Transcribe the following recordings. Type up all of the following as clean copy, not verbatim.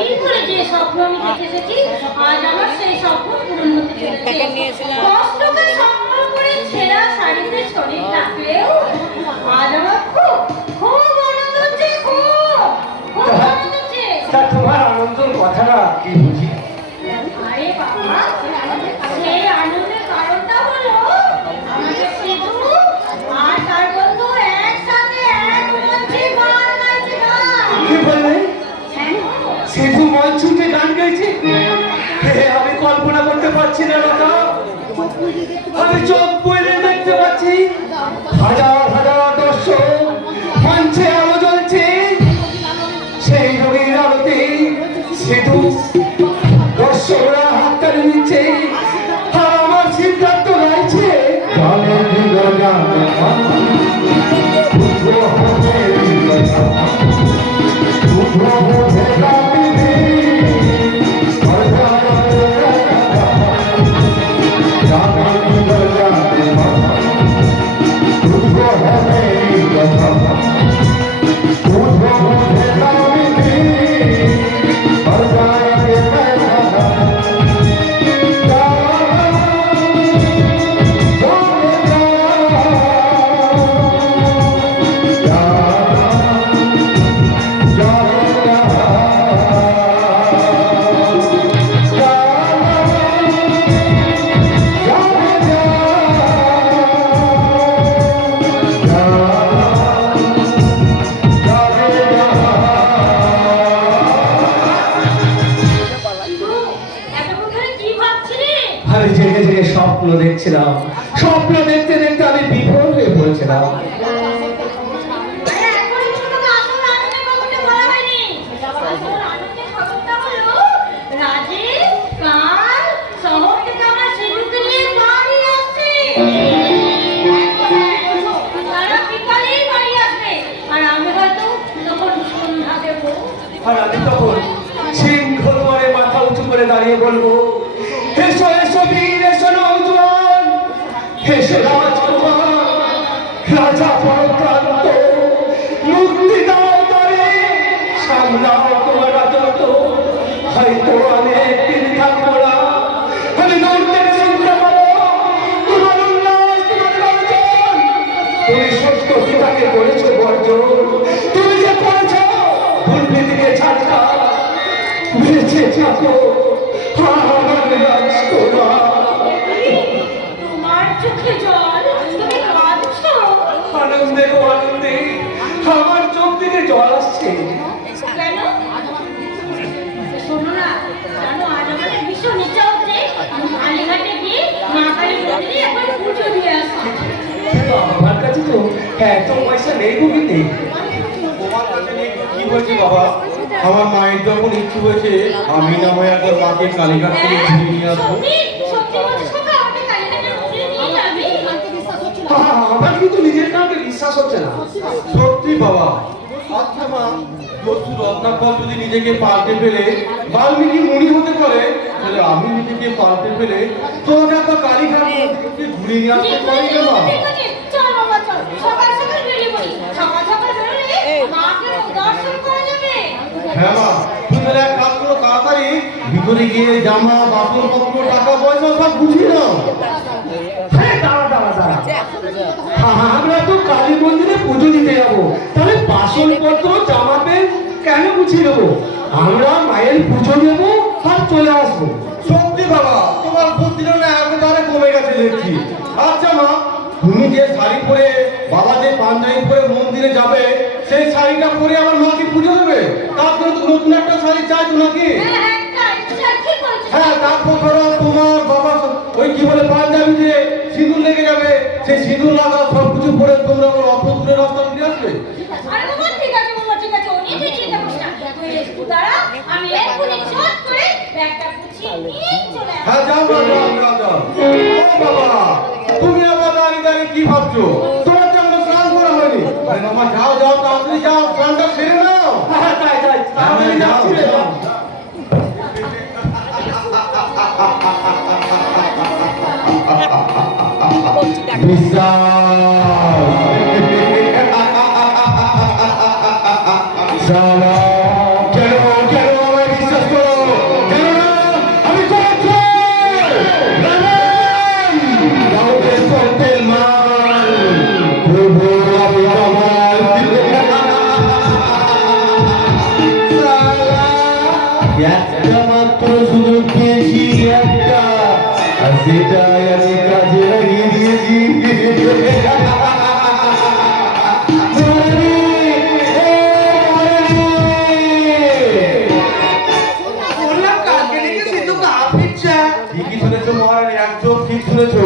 অনেকদিন ধরে যে স্বপ্ন আমি দেখে এসেছি, আজ আমার সেই স্বপ্ন পূরণ হতে চলেছে। কষ্ট করে সংগ্রহ করে ছেঁড়া শাড়িতে শরীর রাখলেও আজ আমার খুব খুব আনন্দ হচ্ছে, খুব আনন্দ হচ্ছে। তা তোমার আনন্দের কথাটা কি বুঝি? আরে বাবা, সেই আনন্দের কারণটা হলো আমাদের সিধু আর তার বন্ধু একসাথে এক মঞ্চে গান গাইছে। কি বললে? সিধু মঞ্চে গান গাইছে? আমি কল্পনা করতে পারছি না দাদা। আমি চোখ পড়ে দেখতে পাচ্ছি হাজার হাজার দর্শক মঞ্চে আলো জ্বলছে। সেই রঙের আলোতে সিধু দর্শকরা হাততালি দিচ্ছে আর আমার সিদ্ধান্ত গাইছে। আমি জেগে জেগে স্বপ্ন দেখছিলাম। স্বপ্ন দেখতে দেখতে আমি বিভোর হয়ে পড়েছিলাম। আর আমি তখন সিংহল মারে মাথা উঁচু করে দাঁড়িয়ে বলবো, এসো এসো বীর, এসো নৌজওয়ান, এসো রাজকুমার, রাজা পরাক্রান্ত, মুক্তি দাও তরে, সামলাও তোমার রাজত্ব। হয়তো আমি একদিন থাকবো না, আমি নৌতে চিন্তা করো তোমার উল্লাস, তোমার গর্জন। তুমি সত্য পিতাকে করেছো বর্জন, তুমি যে করেছ ভুলভীতিকে ছাড়া বেঁচে থাকো আমার রাজকুমার। তোমার চোখে জল, তুমি কাঁদছো? আনন্দে গো আনন্দে আমার চোখ থেকে জল আসছে। কেন? শোনো না, জানো আজ আমাদের ভীষণ ইচ্ছা হচ্ছে আমি কালীঘাটে গিয়ে মা কালীর মন্দিরে একবার পুজো দিয়ে আসি। আমার কাছে তো এত পয়সা নেই গো কিন্তু। তোমার কাছে নিয়ে কি হয়েছে বাবা? আমার মায়ের যখন ইচ্ছে হয়েছে আমি না হয় একবার মাকে কালীঘাট থেকে ঘুরে নিয়ে আসবো। সত্যি সত্যি বলছো তো, আমাকে কালীঘাটের মন্দিরে নিয়ে যাবি? আমার কিন্তু নিজের কাউকে বিশ্বাস হচ্ছে না। সত্যি বাবা। আচ্ছা মা, দস্যু রত্নাকর যদি নিজেকে পাল্টে ফেলে বাল্মীকি মুনি হতে পারে, তাহলে আমি নিজেকে পাল্টে ফেলে তোমাকে একবার কালীঘাট থেকে ঘুরে নিয়ে আসতে পারি না মা? ঠিক আছে, চল বাবা চল, সকাল সকাল বেরিয়ে পড়ি। সকাল সকাল বেরোলে মাকে দর্শন করা যাবে। হ্যাঁ মা, তুমি তাহলে এক কাজ করো, তাড়াতাড়ি ভিতরে গিয়ে জামা বাসনপত্র টাকা পয়সা সব বুঝিয়ে নাও। হ্যাঁ দাঁড়া দাঁড়া দাঁড়া, আমরা তো কালী মন্দিরে পুজো দিতে যাবো, তাহলে বাসনপত্র জামা প্যান্ট কেন গুছিয়ে নেবো? আমরা মায়ের পুজো দেবো আর চলে আসবো। সত্যি বাবা, তোমার বুদ্ধিটা না একেবারে কমে গেছে দেখছি। আচ্ছা মা, তুমি যে শাড়ি পরে, বাবা যে পাঞ্জাবি পরে মন্দিরে যাবে, সেই শাড়িটা পরে আমার মাকে পুজো দেবে? তার জন্য তো নতুন একটা শাড়ি চাই তো নাকি? হ্যাঁ, তারপর ধরো তোমার বাবা ওই কি বলে পাঞ্জাবিতে সিঁদুর লেগে যাবে, সেই সিঁদুর লাগা সব কিছু পরে তোমরা আমার অত দূরে রাস্তা ঘুরে আসবে। আরে বাবা ঠিক আছে, বাবা ঠিক আছে, ওই তুই চিন্তা করিস না। তুই একটু দাঁড়া, আমি এক্ষুনি চট করে ব্যাগটা গুছিয়ে নিয়ে চলে আসবো। হ্যাঁ যাও যাও যাও যাও যাও। ও বাবা, তুমি আবার দাঁড়িয়ে দাঁড়িয়ে কি ভাবছো? তোমার তো আমরা স্নান করা হয়নি। আরে বাবা যাও যাও, তাড়াতাড়ি যাও, স্নানটা সেরে নাও। হ্যাঁ তাই তাই, আমি যাচ্ছি রে। বিশ্বাস একটা মাত্র সুযোগ পেয়েছি, একটা, আর সেটাই আমি কাজে লাগিয়ে দিয়েছি। বললাম কালকে নাকি সিধু গা ফিরছে। ঠিকই শুনেছো মহারানী, একদম ঠিক শুনেছো।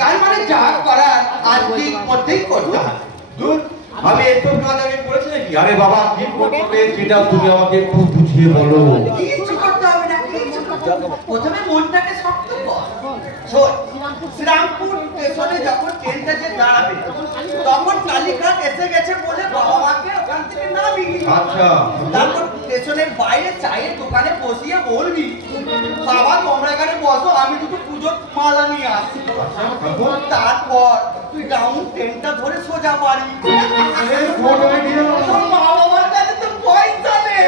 তার মানে যা করার আজ ঠিক করতেই করতে হবে। দূর, আমি এসব কাজ আগে করেছি নাকি? আরে বাবা, কি করতে হবে সেটা তুমি আমাকে একটু বুঝিয়ে বলো। কিচ্ছু করতে হবে না, কিচ্ছু করতে হবে না। প্রথমে মনটাকে শক্ত কর। শোন, শ্রীরামপুর স্টেশনে যখন ট্রেনটা যে দাঁড়াবে তখন কালীঘাট এসে গেছে বলে বাবা মাকে ওখান থেকে নামিয়ে আচ্ছা, তারপর স্টেশনের বাইরে চায়ের দোকানে বসিয়ে বলবি, বাবা তোমরা এখানে বসো, আমি দুটো পুজোর মালা নিয়ে আসি। তারপর তুই ডাউন ট্রেনটা ধরে সোজা বাড়ি। তোর মা বাবার কাছে তো পয়সা নেই,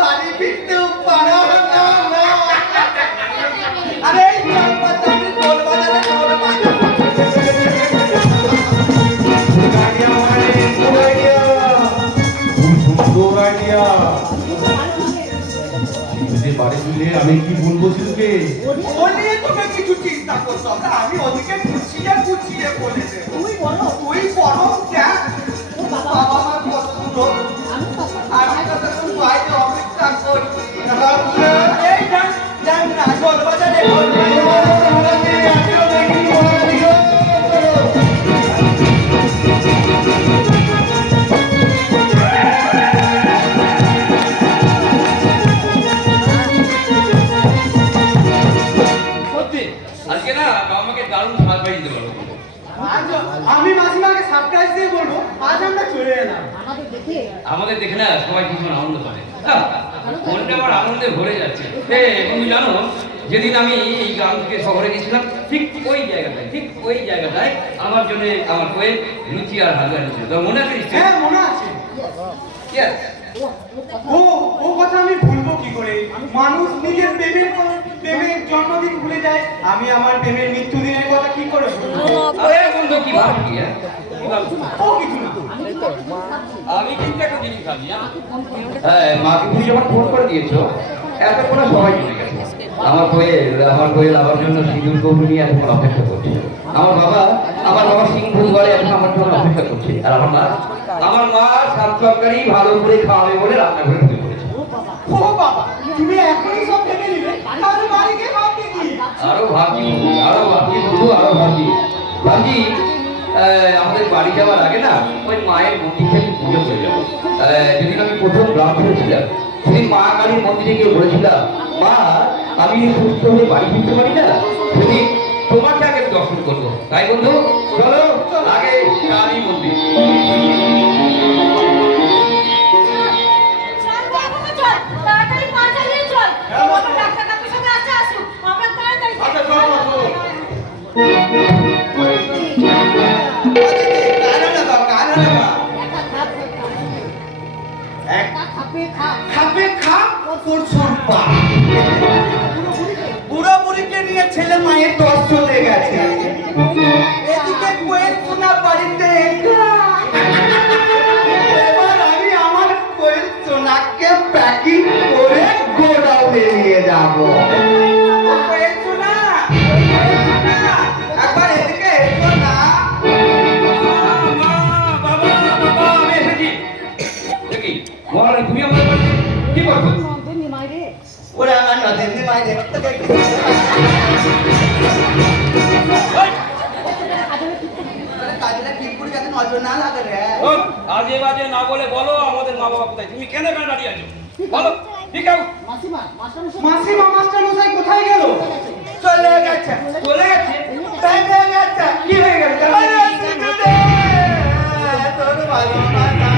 বাড়ি ফিরতেও পারা না। আরে এই চাঁদবাজারে গোলবাজারে গোলবাজার। সুন্দর আইডিয়া। বাড়ি ফিরলে আমি কি বলবো সিধুকে? ও নিয়ে তোকে কিছু চিন্তা করতে হবে না, আমি ওদিকে গুছিয়ে গুছিয়ে বলে দেবো। তুই বরং দেখ বাবা মা কত দূর, আমি কতক্ষণ বাইরে অপেক্ষা করছি। এই দেখ, দেখ না, গোলবাজারে সত্যি আজকে না বাবা মাকে দারুণ সারপ্রাইজ দিতে পারবো। আমি মাসিমাকে সারপ্রাইজ দিয়ে বলবো আজ আমরা চলে এলাম। আমাদের দেখে না সবাই ভীষণ আনন্দ পাবে। মনটা আমার আনন্দে ভরে যাচ্ছে। তুমি জানো, যেদিন আমি এই গ্রাম থেকে শহরে গেছিলাম ঠিক ওই জায়গাটায় আমার জন্য আমার কোয়েল লুচি আর হালুয়া নিয়েছিল। তোর মনে আছে নিশ্চয়ই? হ্যাঁ মনে আছে। Yes. ও কথা আমি ভুলবো কি করে? মানুষ নিজের প্রেমের জন্মদিন ভুলে যায়, আমি আমার প্রেমের মৃত্যুদিনের কথা কি করে ভুলবো? আরে বন্ধু, কি ভাবছি? কি ভাবছি? ও কিছু না। আমি কিন্তু একটা জিনিস ভাবি, হ্যাঁ, মাকে তুমি যখন ফোন করে দিয়েছো এতক্ষণ সবাই চলে গেছে। আমার কোয়েল আমার জন্য সিঁদুর কৌটো নিয়ে এতক্ষণ অপেক্ষা করছে। আমার বাবা সিংহ গড়ে এখন আমার জন্য অপেক্ষা করছে। আর আমার মা শাক তরকারি ভালো করে খাওয়াবে বলে রান্না করে ঢুকে পড়েছে। ও বাবা, তুমি এখনই সব ভেবে নিলে, তাহলে বাড়ি গিয়ে ভাববে কি? আরো ভাবছি আমাদের বাড়ি যাওয়ার আগে না ওই মায়ের মন্দিরকে আমি পুজো করে যাবো। যেদিন আমি প্রথম গ্রাম ছিলাম সেদিন মা কালীর মন্দিরে গিয়ে বলেছিলাম, মা আমি সুস্থ হয়ে বাড়ি ফিরতে পারি না, সেদিন তোমাকে আগে দর্শন করবো। তাই বন্ধু চলো আগে কালী মন্দির। তাড়াতাড়ি পা চালিয়ে চল। আমার ডাক্তার কাকুর সাথে আসছে, আসুক। আমরা তাড়াতাড়ি বুড়ো বুড়িকে নিয়ে ছেলে মায়ের দশ চলে গেছে, এদিকে কোয়েল সোনা বাড়িতে একা। এবার আমি আমার কোয়েল সোনাকে প্যাকিং করে গোডাউনে নিয়ে যাবো। কোয়েল সোনা, একবার এদিকে এসো না। বাবা আমি এসেছি। দেখি মহারানী, তুমি আমার বাড়িতে কি করছো? ওরা আমার নদের মায়ের কাজটা ঠিক করে যাতে নজর না লাগে রে। আজে বাজে না বলে বলো আমাদের মা বাবা কোথায়? তুমি কেন দাঁড়িয়ে আছো বলো। ঠিক আছে, মাসিমা মাস্টার মশাই কোথায় গেল? চলে গেছে। চলে গেছে। তাই হয়ে গেছে। কি হয়ে গেল? আরে সিধু রে, তোর ভালোবাসা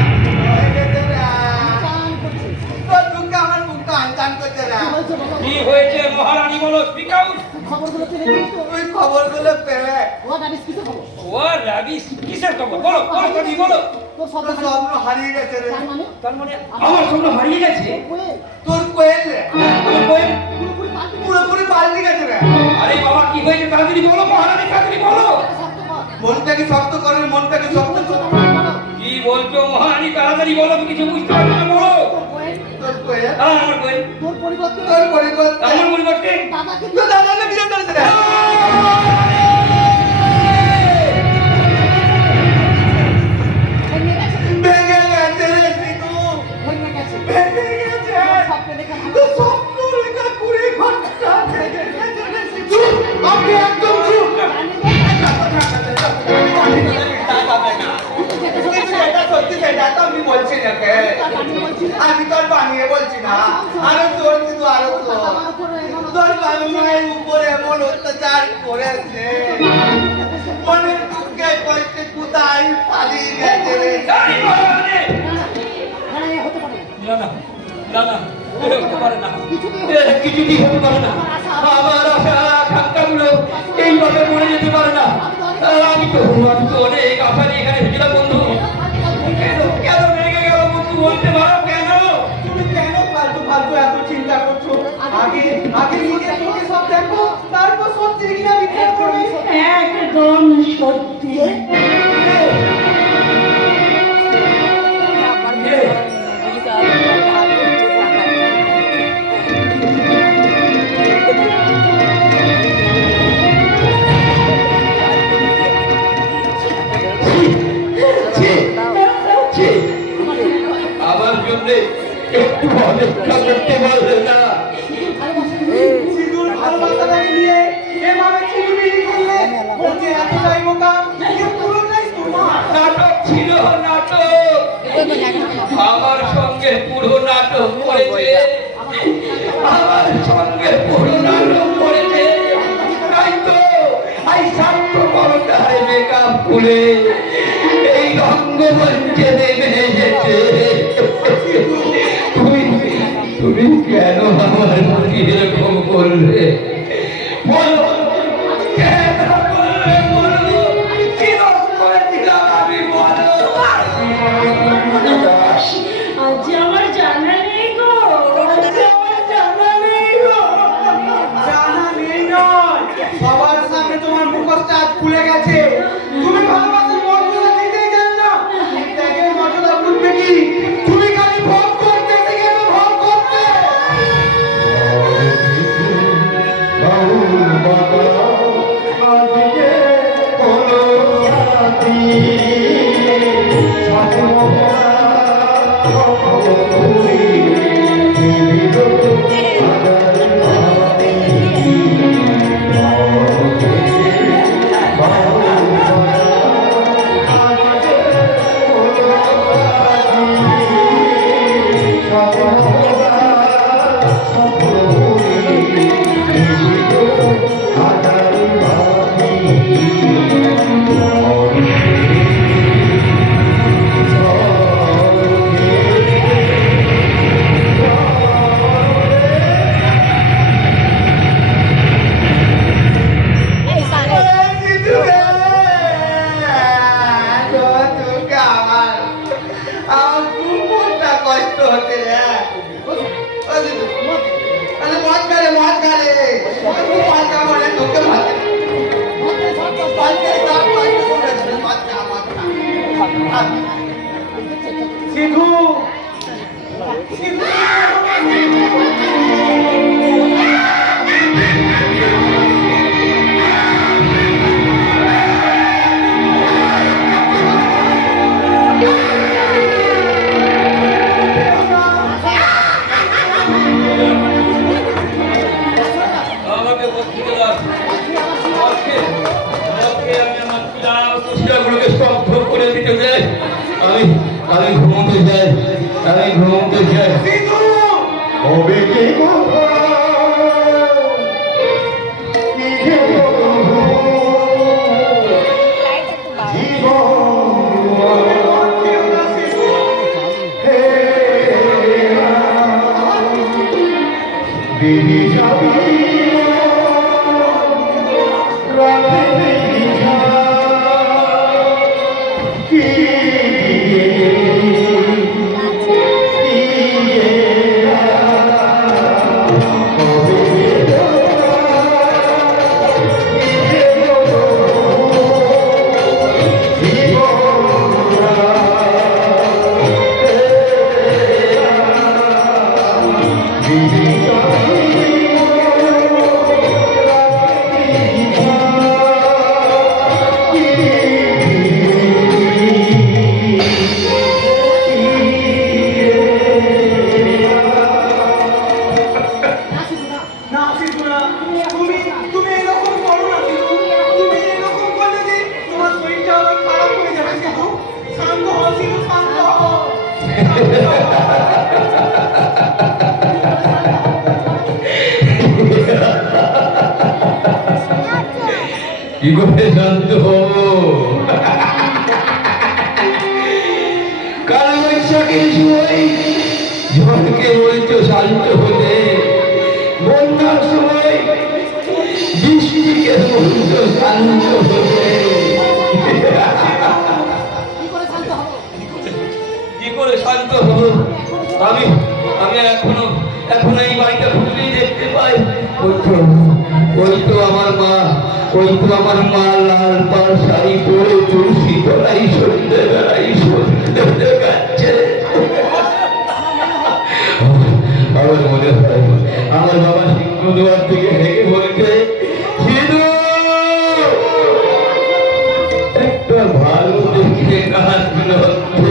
হয়ে গেছে রে। তোর বুকে আমার বুক টান করছে রে। কি হয়েছে মহারানী বলো। Speak out. তুই খবরগুলো পেলে? ও রাবিশ কিসের খবর? বলো বলো তুমি বলো। তোর স্বপ্ন হারিয়ে গেছে রে। তার মানে আমার স্বপ্ন হারিয়ে গেছে? তোর কোয়েল রে আমার কোয়েল পুরোপুরি পাল্টে গেছে রে। আরে বাবা কি হয়েছে তাড়াতাড়ি বলো মহারানী, তাড়াতাড়ি বলো। মনটাকে শক্ত করে, মনটাকে শক্ত করে। কি বলছো মহারানী? তাড়াতাড়ি বলো, তুমি কিছু বুঝতে পারছো না, বলো। তোর কোয়ে আমার কোয়ে তোর পরিবর্তে আমার পরিবর্তে তো দাদাকে বিয়ে করেছে রে ভেঙে গেছে রে সিধু ভেঙে গেছে তো স্বপ্ন রেখা 20 ঘন্টা ভেঙে গেছে রে সিধু আপনি একদম চুপ সেটা সত্যি সেটা তো আমি বলছি নাকি আমি তো আর বানিয়ে বলছি না আরো তোর কিন্তু আরো তোর বাবা মায়ের উপরে এমন অত্যাচার করেছে মনের দুঃখে কষ্টে কোথায় পালিয়ে গেছে রে কিছুতেই হতে পারে না আমার আশা আকাঙ্ক্ষাগুলো এইভাবে মরে যেতে পারে না আমি তো অনেক আশা নিয়ে এখানে এসেছিলাম বন্ধু কেন ভেঙে গেল বন্ধু বলতে পারো কেন তুমি কেন ফালতু ফালতু এত চিন্তা করছো আগে আগে নিজের চোখে সব দেখো তারপর সত্যি কিনা বিচার করবে একদম সত্যি। আমার জন্য একটু অপেক্ষা করতে পারবে না সিঁদুর ভালোবাসাটাকে নিয়ে এভাবে চিরবিরি করলে বলছে এতটাই বোকা যে পুরোটাই তোমার নাটক ছিল নাটক আমার সঙ্গে পুরো নাটক করেছে আমার সঙ্গে পুরো নাটক করেছে তাই তো এই স্বার্থপরতায় মেকআপ খুলে এই রঙ্গমঞ্চে নেমে এসেছে তুমি কেন আমার প্রতি এরকম করলে বলো কেন করলে বলো কি দোষ করেছিলাম আমি বলো আজ আমার জানা নেই গো, আজ আমার জানা নেই গো। জানা নেই নয় সবার সামনে তোমার মুখোশটা আজ খুলে গেছে তুমি ভালোবাসার মর্যাদা দিতেই জানো না ত্যাগের মর্যাদা বুঝবে কি তুমি খালি ভোগ করতে গেলে ভোগ করতে সিধু সিধু আমাকে বলতে দাও আজকে আমি আমার কুষ্টাগুলোকে স্তব্ধ করে দিতে চাই আমি ঘুমোতে চাই আমি ঘুমোতে চাই সিধু হবে কে গো কি করে শান্ত হবো? কাল বৈশাখের সময় ঝড়কে বলছো শান্ত হতে, বন্যার সময় বৃষ্টিকে বলছো শান্ত হতে। কি করে শান্ত হবো? আমি আমি এখনো এখনো এই বাড়িটা খুঁজলেই দেখতে পাই, ওই তো আমার মা, ওই তো আমার মা লাল পাড় শাড়ি পরে তুলসী তলাই সন্ধ্যেবেলায় সন্ধ্যে দেখাচ্ছে। আমার মনে হয় আমার বাবা সিংহ দুয়ার থেকে হেঁকে বলছে, সিধু একটা ভালো দেখে কাজ বাবা।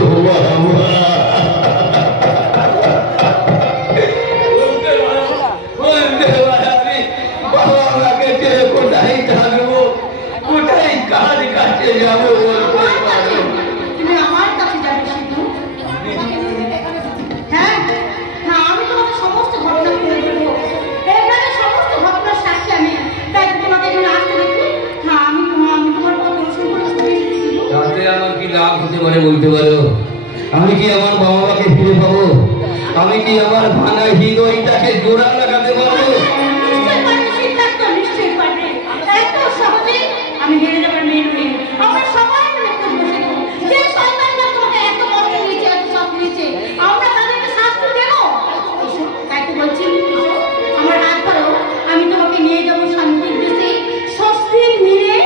তুমি আমার কাছে যাবে সিধু? হ্যাঁ হ্যাঁ, আমি তোমাকে সমস্ত ঘটনা বলে দেবো। এখানে সমস্ত ঘটনার সাক্ষী আমি, তাই তো তোমাকে এখানে আসতে দেখি। হ্যাঁ, আমি তোমার পর দর্শন করে চলে এসেছি সিধু। তাতে আমার কি লাভ হতে পারে বলতে পারো? আমি কি আমার বাবা মাকে ফিরে পাবো? আমি কি আমার ভাঙা হৃদয়টাকে জোড়া লাগাতে পারবো? নিশ্চয়ই পারবে সিদ্ধার্থ, নিশ্চয়ই পারবে। এত সহজে আমি হেরে যাবার মেয়ে নই। আমরা সবাই মনে করবো সিধু, যে সন্তানরা তোমাকে এত কষ্ট দিয়েছে, এত চাপ দিয়েছে, আমরা তাদেরকে শাস্তি দেবো। তাই তো বলছি, আমার হাত ধরো, আমি তোমাকে নিয়ে যাবো শান্তির দেশে, স্বস্তির নীড়ে।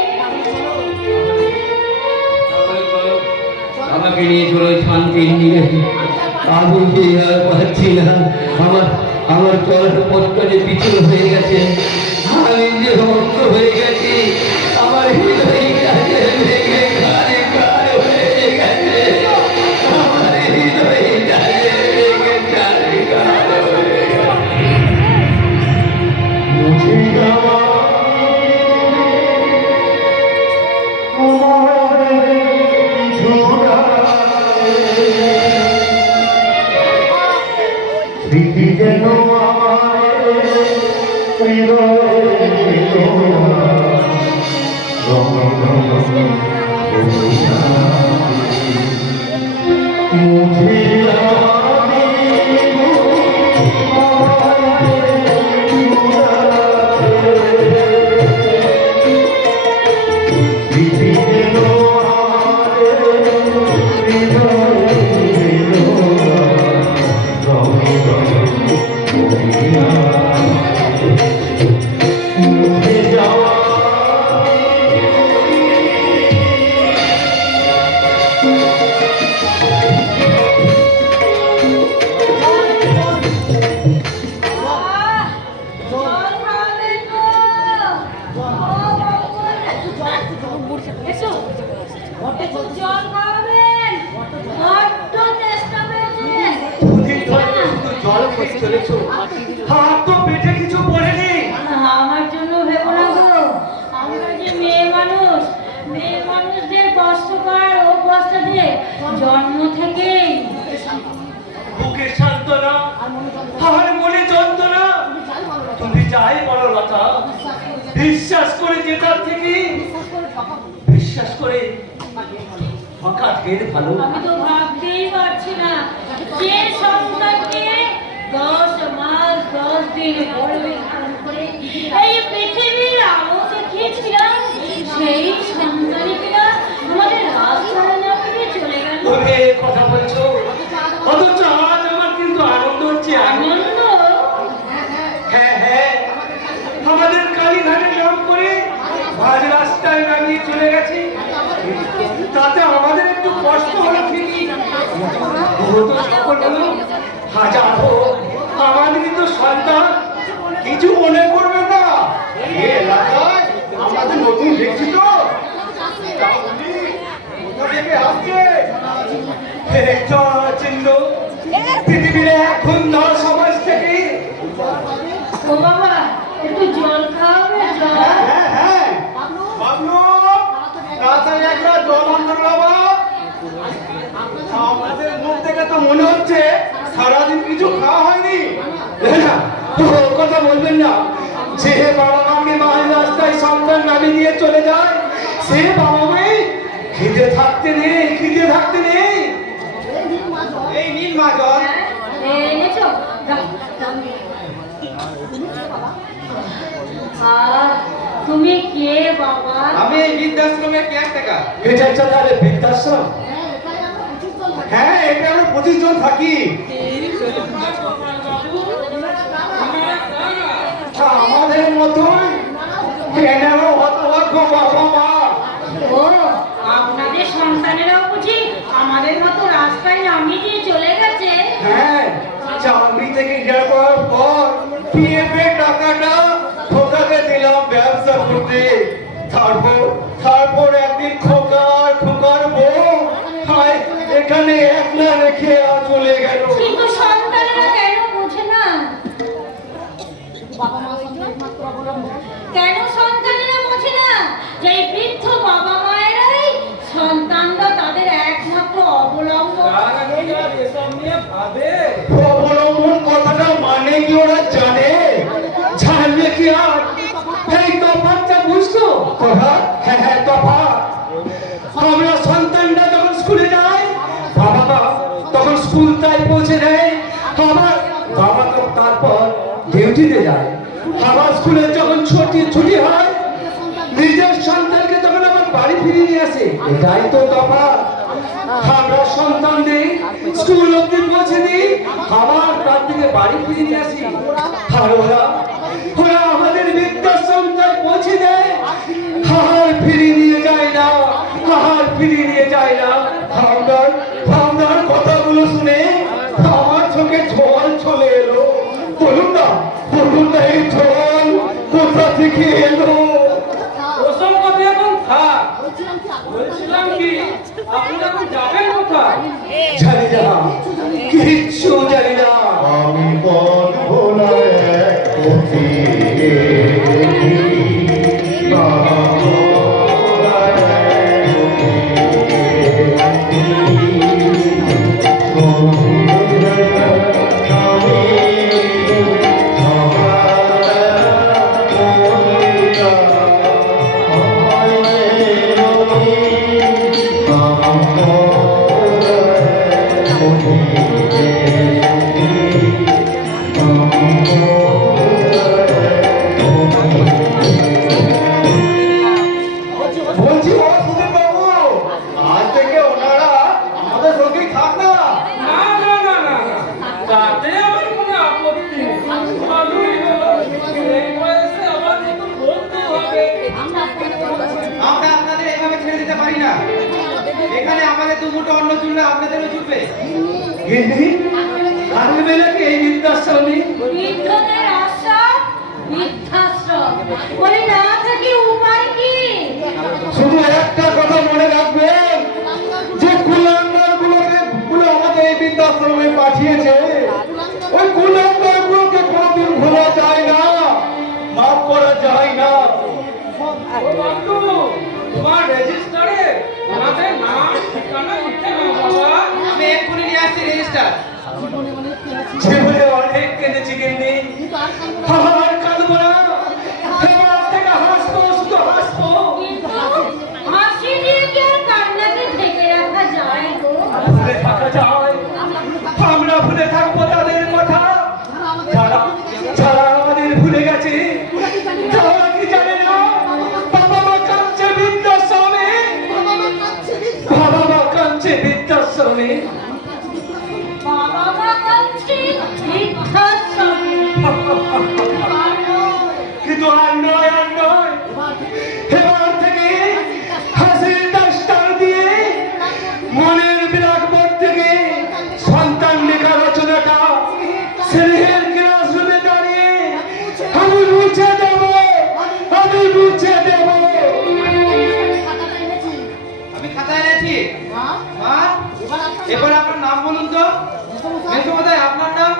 আমাকে নিয়ে চলো শান্তির নীড়ে। আমি যে আর পাচ্ছি না, আমার চলার পথটা যে পিছল হয়ে গেছে, আমি যে ভক্ত হয়ে গেছি, আমার হৃদয়টা যে ভেঙে ঘাড়ে ঘাড় হয়ে গেছে, আমার হৃদয়টা যে ভেঙে ঘাড়ে ঘাড় হয়ে গেছে। মুছে যাওয়া স্মৃতি যেন আমার মুছে জল খাবে তো? এসো, একটু জল খাবেন? বড্ড তেষ্টা পেয়েছে। দুদিন ধরে তো শুধু জল খেয়ে চলেছো, হাত তো পেটে কিছু পড়েনি। আমার জন্য ভেবো না গো, আমরা যে মেয়ে মানুষদের কষ্ট করার অভ্যাসটা যে জন্ম থেকেই। বুকে সান্ত্বনা আর মনে যন্ত্রণা, তুমি যাই বলো লতা, বিশ্বাস করে যেতার থেকে বিশ্বাস করে ফাঁকা ঢের ভালো। আমি তো ভাবতেই পারছি না, যে সন্তানকে 10 মাস 10 দিন গর্ভে ধারণ করে এই পৃথিবীর আলো দেখিয়েছিলাম, সেই সন্তানই কিনা আমাদের রাস্তায় নামিয়ে চলে গেল। তুমি এই কথা বলছো, অথচ আজ আমার কিন্তু আনন্দ হচ্ছে। আনন্দ? হ্যাঁ হ্যাঁ, আমাদের কালীঘাটে নাম করে আজ রাস্তায় নামিয়ে চলে গেছে, তাতে আমাদের একটু কষ্ট হলো ঠিকই, বহুত সকল হলো। হাজার হোক, আমাদের কিন্তু সন্তান, কিছু মনে করবে না। এই এলাকায় আমাদের নতুন দেখছি তো, কোথা থেকে আসছে চিহ্ন পৃথিবীর এখন ধর সমাজ থেকে। ও বাবা, একটু জল খাওয়াবে? জল? হ্যাঁ হ্যাঁ, বাবলু তাড়াতাড়ি একটা জল আনবে বাবা। আমাদের মুখ থেকে তো মনে হচ্ছে সারাদিন কিছু খাওয়া হয়নি। কথা বলবেন না, যে বাবা মাকে মাকে মাঝ রাস্তায় সন্তান নামিয়ে দিয়ে চলে যায়, সে বাবা মায়ের খিদে থাকতে নেই, খিদে থাকতে নেই। এই নীল মা জল। এনেছো? যাও, যাও। আর তুমি কে বাবা? আমি এই বৃদ্ধাশ্রমের কেয়ারটেকার। এটা একটা তাহলে বৃদ্ধাশ্রম? হ্যাঁ, এটা আমরা 25 জন থাকি। আমাদের মতন কেন হতভাগ্য বাবা মা? ও, আপনাদের সন্তানেরাও বুঝি আমাদের মতো রাস্তায় নামিয়ে দিয়ে চলে গেছে? হ্যাঁ, চাকরি থেকে বের করার পর পিএফে টাকাটা খোকাকে দিলাম ব্যবসা করতে। তারপর একদিন খোকার বউ এখানে একলা রেখে চলে গেল। কিন্তু সন্তানেরা কেন বোঝে না? কেন সন্তানেরা বোঝে না যে এই বৃদ্ধ বাবা মায়েরাই সন্তানরা তাদের একমাত্র অবলম্বন? অবলম্বন কথাটা মানে কি ওরা জানে? জানলে কি আর এই তফাৎটা বুঝতো? তফাৎ? হ্যাঁ হ্যাঁ, তফাৎ। আমরা সন্তানরা যখন স্কুলে যাই, বাবা তখন স্কুলটাই পৌঁছে দেয়। বাবা তো তারপর ডিউটিতে যায়। আবার স্কুলের যখন ছুটি হয়, নিজের সন্তানকে তখন আবার বাড়ি ফিরিয়ে নিয়ে আসে। এটাই তো তফাৎ। আমরা সন্তানদের স্কুল অব্দি পৌঁছে দিই, আবার তার থেকে বাড়ি ফিরিয়ে নিয়ে আসি। আর ওরা আমাদের বৃদ্ধাশ্রমটায় পৌঁছে দেয়, আর ফিরিয়ে নিয়ে যায় না, আর ফিরিয়ে নিয়ে যায় না। আপনার কথাগুলো শুনে আমার চোখে জল চলে এলো। বলুন না এই জল কোথা থেকে এলো? ওসব কথা এখন থাক। বলছিলাম কি, আপনি এখন যাবেন কোথায়? জানি না, কিচ্ছু জানি না। আমি পথ ভোলায় এক পথে বলছি ও সুধীর বাবু, আজ থেকে ওনারা আমাদের সঙ্গেই থাক না। না না না না না, তাতে আমার কোনো আপত্তি নেই। ভালোই হলো, এই বয়সে আবার একটু বলতে হবে। আমরা আপনাদের এভাবে ছেড়ে দিতে পারি না। এখানে আমাদের দুমুঠো অন্ন চুললে আপনাদেরও চুলবে। গিন্নি, থাকবে নাকি এই বৃদ্ধাশ্রমে? বৃদ্ধদের আশ্রম বৃদ্ধাশ্রম বলে না থাকে উপায় কি? শুধু একটা কথা মনে রাখবেন, যে কুলাঙ্গার গুলো আমাদের এই বৃদ্ধাশ্রমে পাঠিয়েছে, ওই কুলাঙ্গার গুলোকে কোনোদিন ভোলা যায় না, মাফ করা যায় না। ও বাবু, তোমার রেজিস্টারে ওনাদের নাম ঠিকানা লিখে নাও বাবা। আমি এক্ষুনি নিয়ে আসছি রেজিস্টার। জীবনে অনেক কেঁদেছি গিন্নি, আর কাঁদবো না। এবার থেকে হাসবো, শুধু হাসবো। কিন্তু হাসি দিয়ে কি আর কান্নাকে ঢেকে রাখা যায় গো? ভুলে থাকা যায়, আমরা ভুলে থাকবো তাদের কথা, যারা আমাদের ভুলে গেছে। তারা কি জানে না বাবা মা কাঁদছে বৃদ্ধাশ্রমে, বাবা মা কাঁদছে বৃদ্ধাশ্রমে। বাবা মা কাঁদছে বৃদ্ধাশ্রমে। কিন্তু আর নয়, এবার থেকে হাসির ডাস্টার দিয়ে মনের ব্ল্যাকবোর্ড থেকে সন্তান লেখা রচনাটা স্নেহের ক্লাসরুমে দাঁড়িয়ে আমি মুছে দেব, আমি মুছে দেব। আমি খাতা এনেছি। মা, এবার আপনার নাম বলুন তো। মেসোমশাই, আপনার নাম?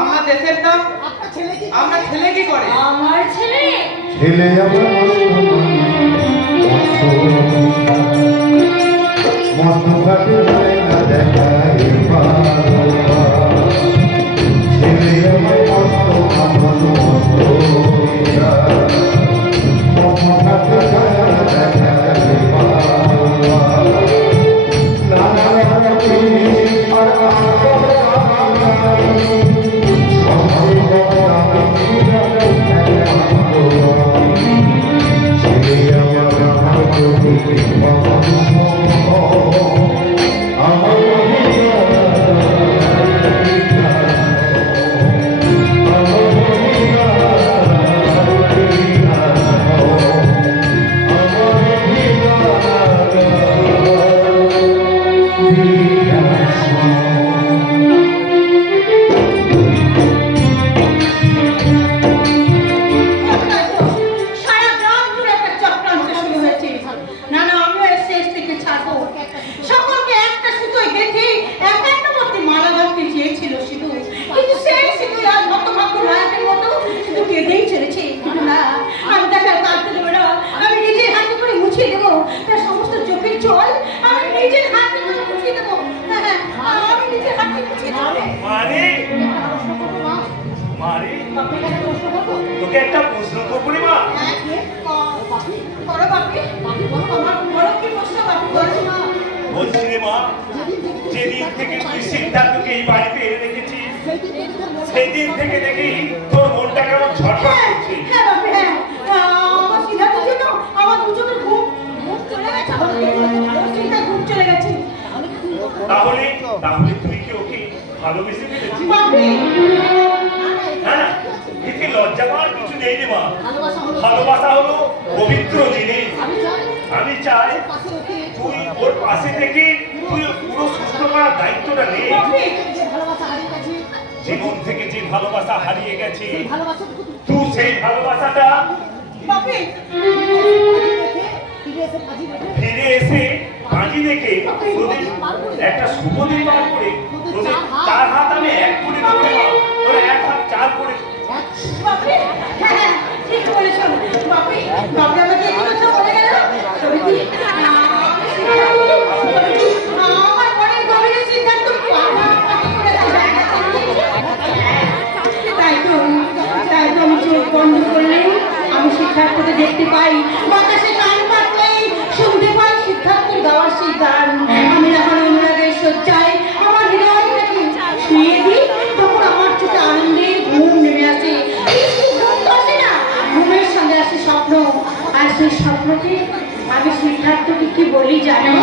আমার দেশের নাম? আপনার ছেলে কি করে? আমার ছেলে ছেলে আমার মস্ত ঘাটে যায় না দেখায় ছেলে আমার মস্ত সারা গ্রাম জুড়ে একটা চক্রান্ত শুরু হয়েছে। না না, আমিও এর শেষ থেকে ছাড়বো। সকলকে একটা সুতোয় গেঁথে এক একটা মধ্যে মালা গাঁথতে চেয়েছিল সিধু, কিন্তু সেই সিধু আজ হতভাগ্য নায়কের মতো শুধু কেঁদেই চলেছে। কিন্তু না, আমি তাকে আর কাঁদতে দেবো না। আমি নিজের হাতে করে মুছিয়ে দেবো তার সমস্ত চোখের জল। আমি নিজের হাতে করে মুছিয়ে দেবো। হ্যাঁ হ্যাঁ, আমি নিজের হাতে মুছিয়ে দেবো। মারে মারে তোকে একটা প্রশ্ন করবো রে মা। করো বাপি, তোমার বড় কি প্রশ্ন বাপি, বলো না। বলছি রে মা, যেদিন থেকে তুই সিদ্ধান্তকে এই বাড়িতে এনে রেখেছিস সেদিন থেকে দেখি তোর মনটা কেমন ছটফট করছে। হ্যাঁ বাপি, হ্যাঁ। আমার সিদ্ধান্তের জন্য আমার দুজনের ঘুম চলে গেছে। আমার চিন্তায় ঘুম চলে গেছে। তাহলে তাহলে তুই কি ওকে ভালোবেসে ফেলেছিস? বাপি, না না, এতে লজ্জা পাওয়ার কিছু নেই রে মা। ভালোবাসা হলো পবিত্র জিনিস। আমি চাই তুই ওর পাশে থেকে তুই পুরো সুস্থ করার দায়িত্বটা নে। বাপি, জীবন থেকে যে ভালোবাসা হারিয়ে গেছে তুই সেই ভালোবাসাটা বাপি, ফিরে এসে কাজী দেখে তোদের একটা শুভ দিন বার করে তোদের 4 হাত আমি 1 করে দেবো রে মা। তোরা 1 হাত 4 করে বাপি, হ্যাঁ হ্যাঁ, ঠিক বলেছ বাপি। বাপি আমাকে এই কথা বলে গেল। সত্যি, আমার মনের গভীরে সিদ্ধান্ত তাই তো আমি চোখ বন্ধ করলে আমি সিদ্ধার্থকে দেখতে পাই, বাতাসে গান পাতলেই শুনতে পাই সিদ্ধার্থের গাওয়ার সেই গান। আমি যখন অনুরাগের শয্যায় আমার হৃদয়টাকে শুয়ে দিই, তখন আমার চোখে আনন্দের ঘুম নেমে আসে। ঘুম তো আসে না, ঘুমের সঙ্গে আসে স্বপ্ন। আর সেই স্বপ্নকে আমি সিদ্ধার্থকে কি বলি জানো?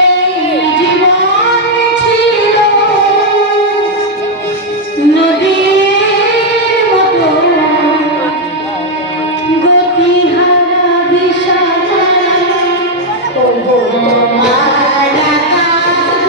এই জীবন ছিল নদীর মতো গতিহারা দিশাহারা, ওগো তোমার আকাশ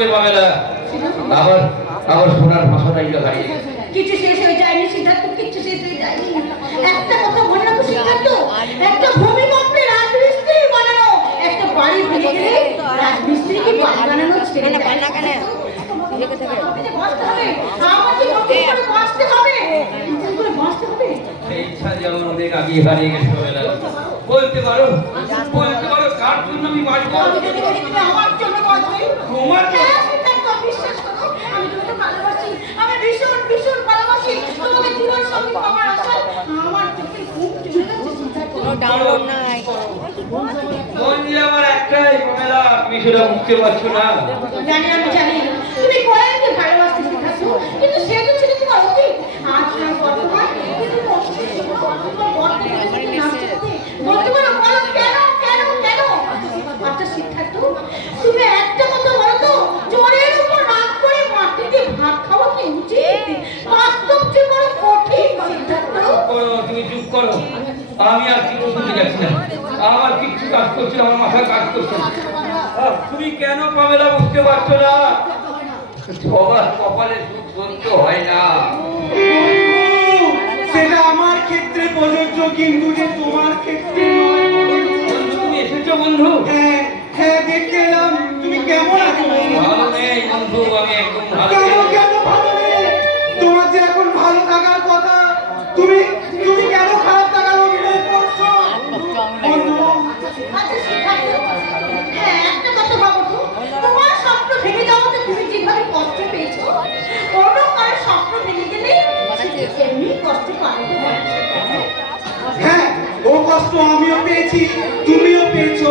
করবে পামেলা? আবার আবার সোনার ভাষাটাই তো হারিয়ে গেছে। কিছু শেষ হয়ে যায়নি সিদ্ধার্থ, কিছু শেষ হয়ে যায়নি। একটা কথা মনে রাখো সিদ্ধার্থ, একটা ভূমিকম্পে রাজমিস্ত্রি বানানো, একটা বাড়ি ভেঙে গেলে রাজমিস্ত্রিকে বাড়ি বানানো ছেড়ে দেয়। আমাকে যে বাঁচতে হবে, আমাকে নতুন করে বাঁচতে হবে, নতুন করে বাঁচতে হবে। সেই ইচ্ছা যেমন অনেক আগে হারিয়ে গেছে পামেলা। বলতে পারো কার জন্য আমি বাঁচবো? আমি যদি বলি তুমি আমার জন্য বাঁচবে, তোমার জন্য? হ্যাঁ, সিদ্ধার্থ, বিশ্বাস করো, আমি তোমাকে ভালোবাসি, আমি ভীষণ ভীষণ ভালোবাসি। তোমাকে জীবন সঙ্গী পাওয়ার আশায় আমার চোখে ঘুম চলে যাচ্ছে সিদ্ধার্থ। মন দিয়ে আমার একটাই পামেলা, তুমি সেটা বুঝতে পারছো না। জানি, আমি জানি তুমি কয়েককে ভালোবাসতে সিদ্ধার্থ, কিন্তু সে তো ছিল তোমার অতীত। আজ তোমার বর্তমান, কিন্তু অতীতের জন্য তোমার বর্তমানে তুমি নাচতে হবে। বর্তমানে বলো কেন কেন কেন? আচ্ছা সিদ্ধার্থ, তুমি একটা কথা বলো তো, জোরের উপর রাগ করে মাটিতে ভাত খাওয়া কি উচিত? বাস্তব যে বড় কঠিন সিদ্ধার্থ। তুমি চুপ করো, আমি আর কিছু শুনতে যাচ্ছি না। আমার কিচ্ছু কাজ করছে না, আমার মাথা কাজ করছে না। তুমি কেন পামেলা বুঝতে পারছো না? সবার কপালে সুখ সহ্য হয় না। সেটা আমার ক্ষেত্রে প্রযোজ্য, কিন্তু যে তোমার ক্ষেত্রে নয়। বন্ধু, তুমি এসেছো বন্ধু? হ্যাঁ হ্যাঁ, দেখতে এলাম। তুমি কেমন আছো? ভালো নেই বন্ধু, আমি একদম ভালো কেন নেই। কেন ভালো নেই? তোমার যে এখন ভালো থাকার কথা, তুমি তুমি কেন খারাপ থাকার অভিনয় করছো বন্ধু? আচ্ছা সিদ্ধার্থ, হ্যাঁ একটা কথা ভাবো তো, তোমার স্বপ্ন ভেঙে যাওয়াতে তুমি যেভাবে কষ্ট পেয়েছো, অন্য কারো স্বপ্ন ভেঙে গেলে এমনি কষ্ট পাবে। হ্যাঁ, ও কষ্ট আমিও পেয়েছি, তুমিও পেয়েছো,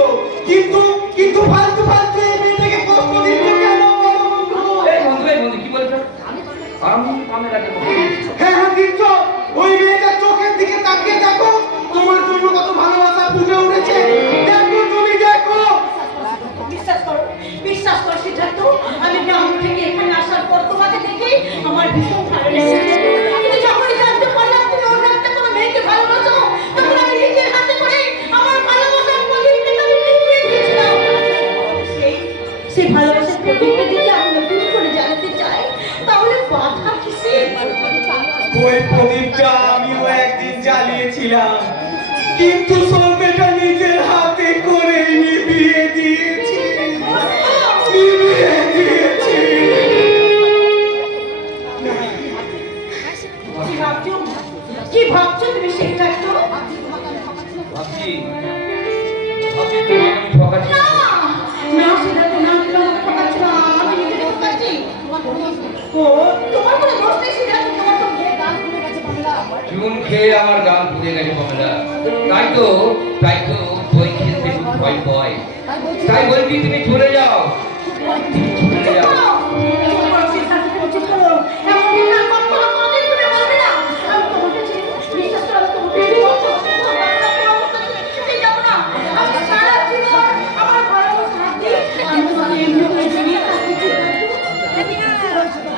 কিন্তু কিন্তু ফালতু ফালতু এই মেয়েটাকে কষ্ট দিচ্ছ কেন বলো বন্ধু? এই বন্ধু কি বলছো? আমি পামেলাকে বলছি। হ্যাঁ হ্যাঁ, দিচ্ছ। ওই মেয়েটার চোখের দিকে তাকিয়ে দেখো, তোমার জন্য কত ভালোবাসা ফুটে উঠেছে। দেখো, তুমি দেখো। বিশ্বাস করো সিদ্ধার্থ, আমি গ্রাম থেকে এখানে আসার পর তোমাকে দেখে আমার ভীষণ ভালো লেগেছে। কিন্তু যখনই জানতে পারলাম তুমি অন্য একটা কোনো মেয়েকে ভালোবাসো, তখন আমি নিজের হাতে করে আমার ভালোবাসার প্রদীপটাকে আমি নিভিয়ে দিয়েছিলাম। সেই ভালোবাসার প্রদীপটা যদি আমি নতুন করে জ্বালাতে চাই, তাহলে বাধা কিসে? ওই প্রদীপটা আমিও একদিন জ্বালিয়েছিলাম, কিন্তু সলতেটা নিজের হাতে করে নিভিয়ে দিয়েছি, নিভিয়ে দিয়েছি। কি ভাবছো তুমি সিদ্ধার্থ? ভাবছি তোমাকে আমি ঠকাচ্ছি। না না সিদ্ধার্থ, না তুমি আমাকে ঠকাচ্ছ না, আমি নিজেকে ঠকাচ্ছি। ও তোমার কোনো দোষ নেই সিদ্ধার্থ, তোমার তো চুন খেয়ে আমার গান পুড়ে গেছে পামেলা। তাই তো বই খেলতে খুব ভয় পাই। তাই বলছি তুমি চলে যাও, চলে যাও।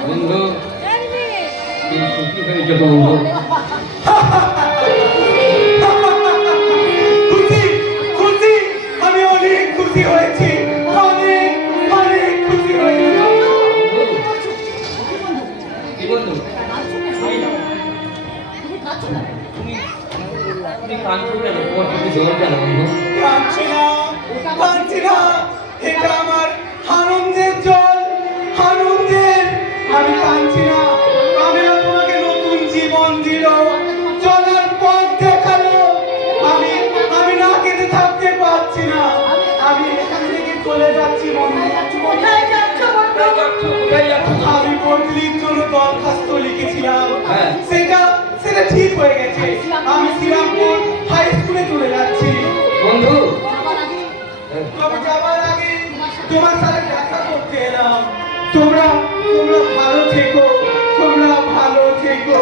বন্ধু, তুমি খুশি হয়েছো তো বন্ধু? খুশি খুশি, আমি অনেক খুশি হয়েছি, অনেক অনেক খুশি হয়েছি। কি বন্ধু, তুমি কাঁদছো কেন? তোমার চোখে জল কেন বন্ধু? কাঁদছি না, কাঁদছি না, এটা আমার আনন্দের জল, আনন্দের। আমি কাঁদছি না, পামেলা তোমাকে নতুন জীবন দিল, চলার পথ দেখালো। আমি না কেঁদে থাকতে পারছি না, আমি এখান থেকে চলে যাচ্ছি বন্ধু। কোথায় যাচ্ছ বন্ধু? কোথায় যাচ্ছো? আমি বদলির জন্য দরখাস্ত লিখেছিলাম, হ্যাঁ। সেটা ঠিক হয়ে গেছে। আমি শ্রীরামপুর হাই স্কুলে চলে যাচ্ছি বন্ধু, তবে যাবার আগে তোমার সাথে দেখা করতে এলাম। তোমরা ভালো থেকো, তোমরা ভালো থেকো।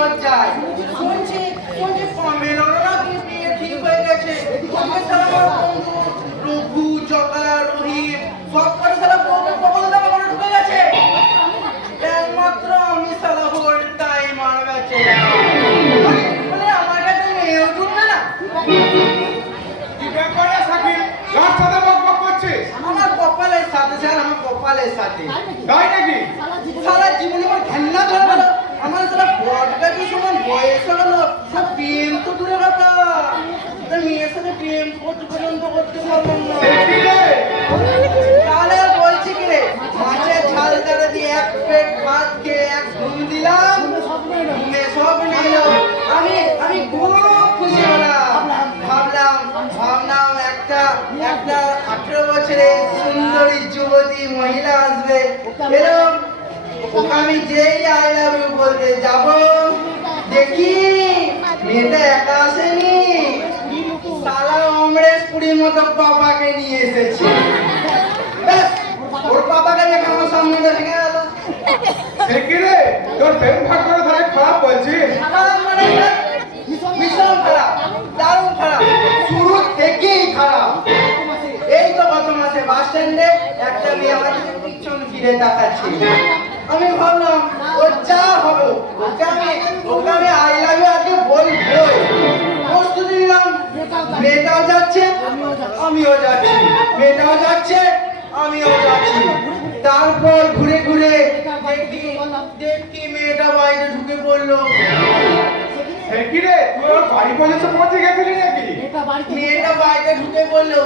লজ্জায় শুনছি পামেলারও নাকি বিয়ে ঠিক হয়ে গেছে। আমার সারা আমার বন্ধু রঘু, জগা, রোহিত সব করে সারা বউকে কপালে দেওয়া করে ঢুকে গেছে। একমাত্র আমি সারা হোল টাইম আর গেছে। বলে আমার কাছে মেয়েও জুটবে না। কি ব্যাপার রে শাকিল? কার সাথে বকবক করছিস? আমার কপালের সাথে স্যার, আমার কপালের সাথে তাই নাকি? সারা জীবনে আমার ঘেন্না ধরে গেল। আমার সারা বটগাছের সমান বয়স হয়ে গেল, সব প্রেম তো দূরে কথা, মেয়ের সাথে প্রেম করতে পর্যন্ত করতে পারলাম না। দেখি রে, তাহলে আর বলছি কি রে, মাছের ঝাল তারা দিয়ে এক পেট ভাত খেয়ে এক ঘুম দিলাম, ঘুমে সব নিল। আমি খুব খুশি হলাম। ভাবলাম একটা 18 বছরের সুন্দরী যুবতী মহিলা আসবে। এরকম ওকে আমি যেই আই লাভ ইউ বলতে যাব, দেখি মেয়েটা একা আসেনি, সালা অমরেশ পুরীর মতো পাপাকে নিয়ে এসেছে। ব্যাস, ওর পাপাকে দেখে আমার সামনে ভেঙে গেল। দেখি রে, তোর প্রেম ভাগ্য ধরে খারাপ বলছিস? খারাপ মানে ভীষণ খারাপ, দারুণ খারাপ, শুরু থেকেই খারাপ। এই তো গত মাসে বাস স্ট্যান্ডে একটা মেয়ে আমার দিকে পিছন ফিরে তাকাচ্ছে। আমি ভাবলাম ও যা হবে ওকে আমি আই লাভ ইউ আজকে বলবো। প্রস্তুতি নিলাম, মেয়েটাও যাচ্ছে আমিও যাচ্ছি, মেয়েটাও যাচ্ছে আমিও যাচ্ছি। তারপর ঘুরে ঘুরে দেখি মেয়েটা বাইরে ঢুকে পড়লো। দেখি রে, তুই ওর বাড়ি পর্যন্ত পৌঁছে গেছিলি নাকি? মেয়েটা বাইরে ঢুকে বললো,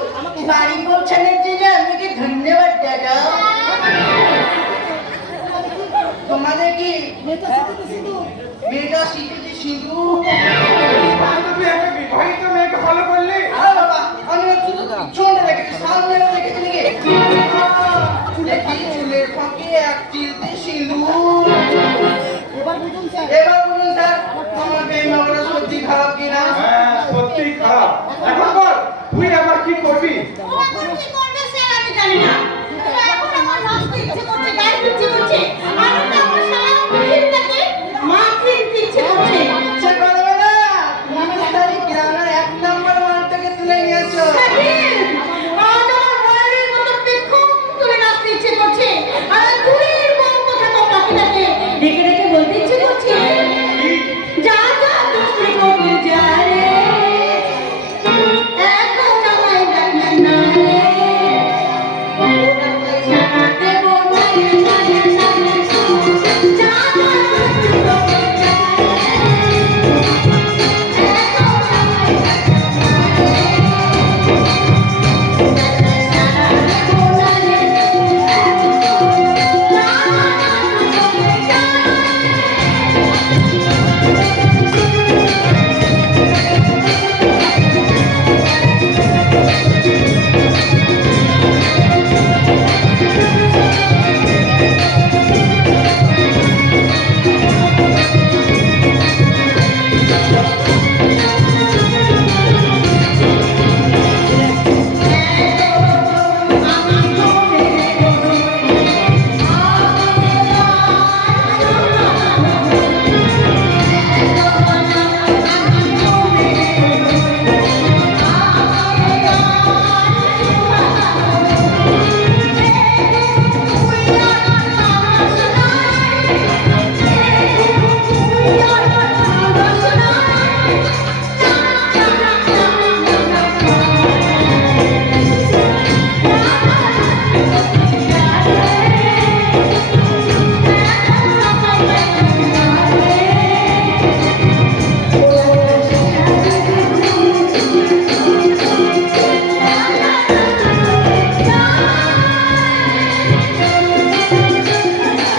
বাড়ি পৌঁছানোর জন্য আপনাকে ধন্যবাদ দাদা। তোমাদের কি মেয়েটা শীতে সিঁদুর? তাহলে তুই একটা বিবাহিত মেয়েকে ফলো করলি? আরে বাবা, আমি শুধু পিছনে রেখেছি, সামনে রেখেছি নাকি? দেখি চুলের ফাঁকে এক চিলতে সিঁদুর। এবার বলুন স্যার, আমার প্রেম ভাবনা সত্যি খারাপ কিনা? হ্যাঁ, সত্যি খারাপ। এখন বল, তুই আবার কি করবি? এখন কি করবে স্যার আমি জানি না। তবে এখন আমার নাচতে ইচ্ছে করছে, গাইতে ইচ্ছে করছে। আমি তো আমার সারা পৃথিবীটাকে মাখতে ইচ্ছে করছে। ইচ্ছে করবে না? তুমি তাহলে গ্রামের 1 নম্বর মালটাকে তুলে নিয়েছো। শাকিল, আজ আমার মনের মতো পেখম তুলে নাচতে ইচ্ছে করছে। আর দূরের বন্ধ থাকা পাখিটাকে ডেকে ডেকে বলতে ইচ্ছে করছে, যা যা দুষ্টু করবি যা রে, এখন আমায় ডাকিস না রে, ওরা পয়সা দেব না রে, না রে, না রে, যা যা দুষ্টু করবি যা রে, এখন আমায় ডাকিস না রে,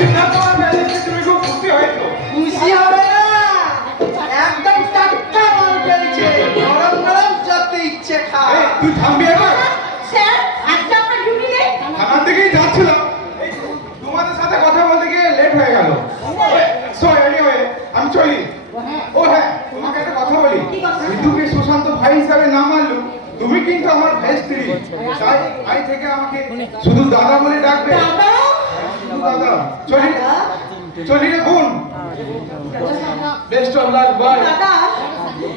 এটা তোমার মেয়েকে তুমি খুব খুশি হয়েছো। খুশি হবে না, একদম টাটকা মাল পেয়েছে, গরম গরম যত ইচ্ছে খাও। এই, তুই থামবি এবার? স্যার আজকে আপনার ডিউটি নেই? থানার দিকেই যাচ্ছিলাম, এই তোমাদের সাথে কথা বলতে গিয়ে লেট হয়ে গেল। সো এনিওয়ে, আমি চলি। ও হ্যাঁ, তোমাকে একটা কথা বলি, সিধুকে সুশান্ত ভাই হিসাবে না মানলু, তুমি কিন্তু আমার ভাই স্ত্রী, তাই আই থেকে আমাকে শুধু দাদা বলে ডাকবে। দাদা? শুধু দাদা। চলি রে বোন। Best of luck bye. দাদা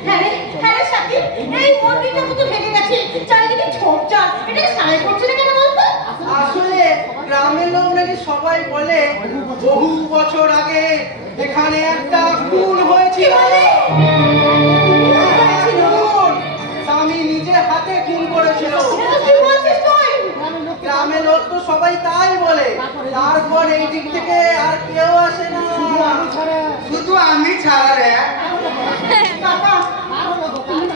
হ্যাঁ রে সাকিব, এই মন্দিরটা কত ভেঙে গেছে, চারিদিকে ঝোপঝাড়, এটা সারাই করছে না কেন বলতো? আসলে গ্রামের লোক নাকি সবাই বলে বহু বছর আগে এখানে একটা খুন হয়েছিল। খুন। স্বামী নিজে হাতে খুন করেছিল। এটা তো কি বলছিস তুই? গ্রামের লোক তো সবাই তাই বলে। তারপর এই দিক থেকে আর কেউ আসে না, শুধু আমি ছাড়া রে। দাদা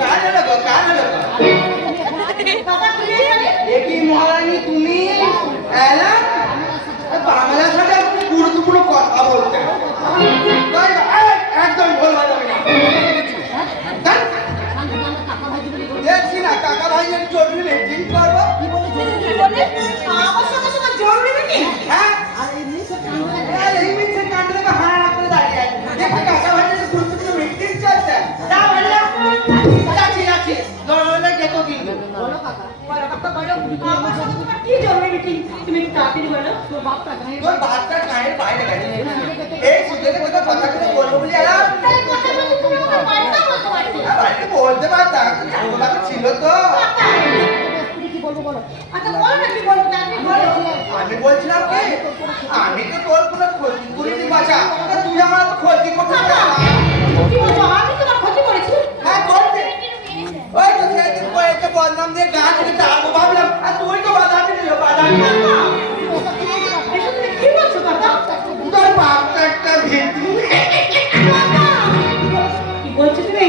কার হলো গো, কার হলো গো? দাদা তুমি এখানে? একই মহারানী তুমি এলা বাংলা ছাড়া গুরুত্বপূর্ণ কথা বলতে একদম ভুল হয়ে যাবে না। দেখছি না কাকা ভাইয়ের জরুরি মিটিং করবো। কি বলে? আমার সঙ্গে তোমার জরুরি মিটিং? হ্যাঁ এই মিটিং কাণ্ডে হারা করে দাঁড়িয়ে আছে। দেখো কাকা ভাইয়ের গুরুত্বপূর্ণ মিটিং চলছে। না বললা যাচ্ছি যাচ্ছি দরজা গেতো কিন্তু বলো কাকা বলো, আমার সঙ্গে তোমার কি জরুরি মিটিং? তুমি একটু তাড়াতাড়ি বলো। তোর বাচ্চা গায়ের বাইরে গেছে। এই সুযোগে তোকে কথাগুলো বলবো বলে এলাম। তাহলে কথা বলতে তুমি তোমার বাড়িটা বলতে পারছো? বাড়িতে বলতে পারতাম, ঠাকুরবাবু ছিল তো। আচ্ছা বলো না, কি বলবো আপনি বলো। আমি বলছিলাম কি, আমি তো তোর কোনো ক্ষতি করিনি বাছা, তা তুই আমার তো ক্ষতি করতে কাকা, কি বলছো? আমি তোমার ক্ষতি করেছি? হ্যাঁ করতে। ওই তো সেদিন কয়েকটা বদনাম দিয়ে গান করে চালবো ভাবলাম, আর তুই তো বাধা দিল বাধা। কাকা, এসব তুমি কি বলছো কাকা? তোর বাপটা একটা ভিত্তি। কাকা, কি বলছো তুমি?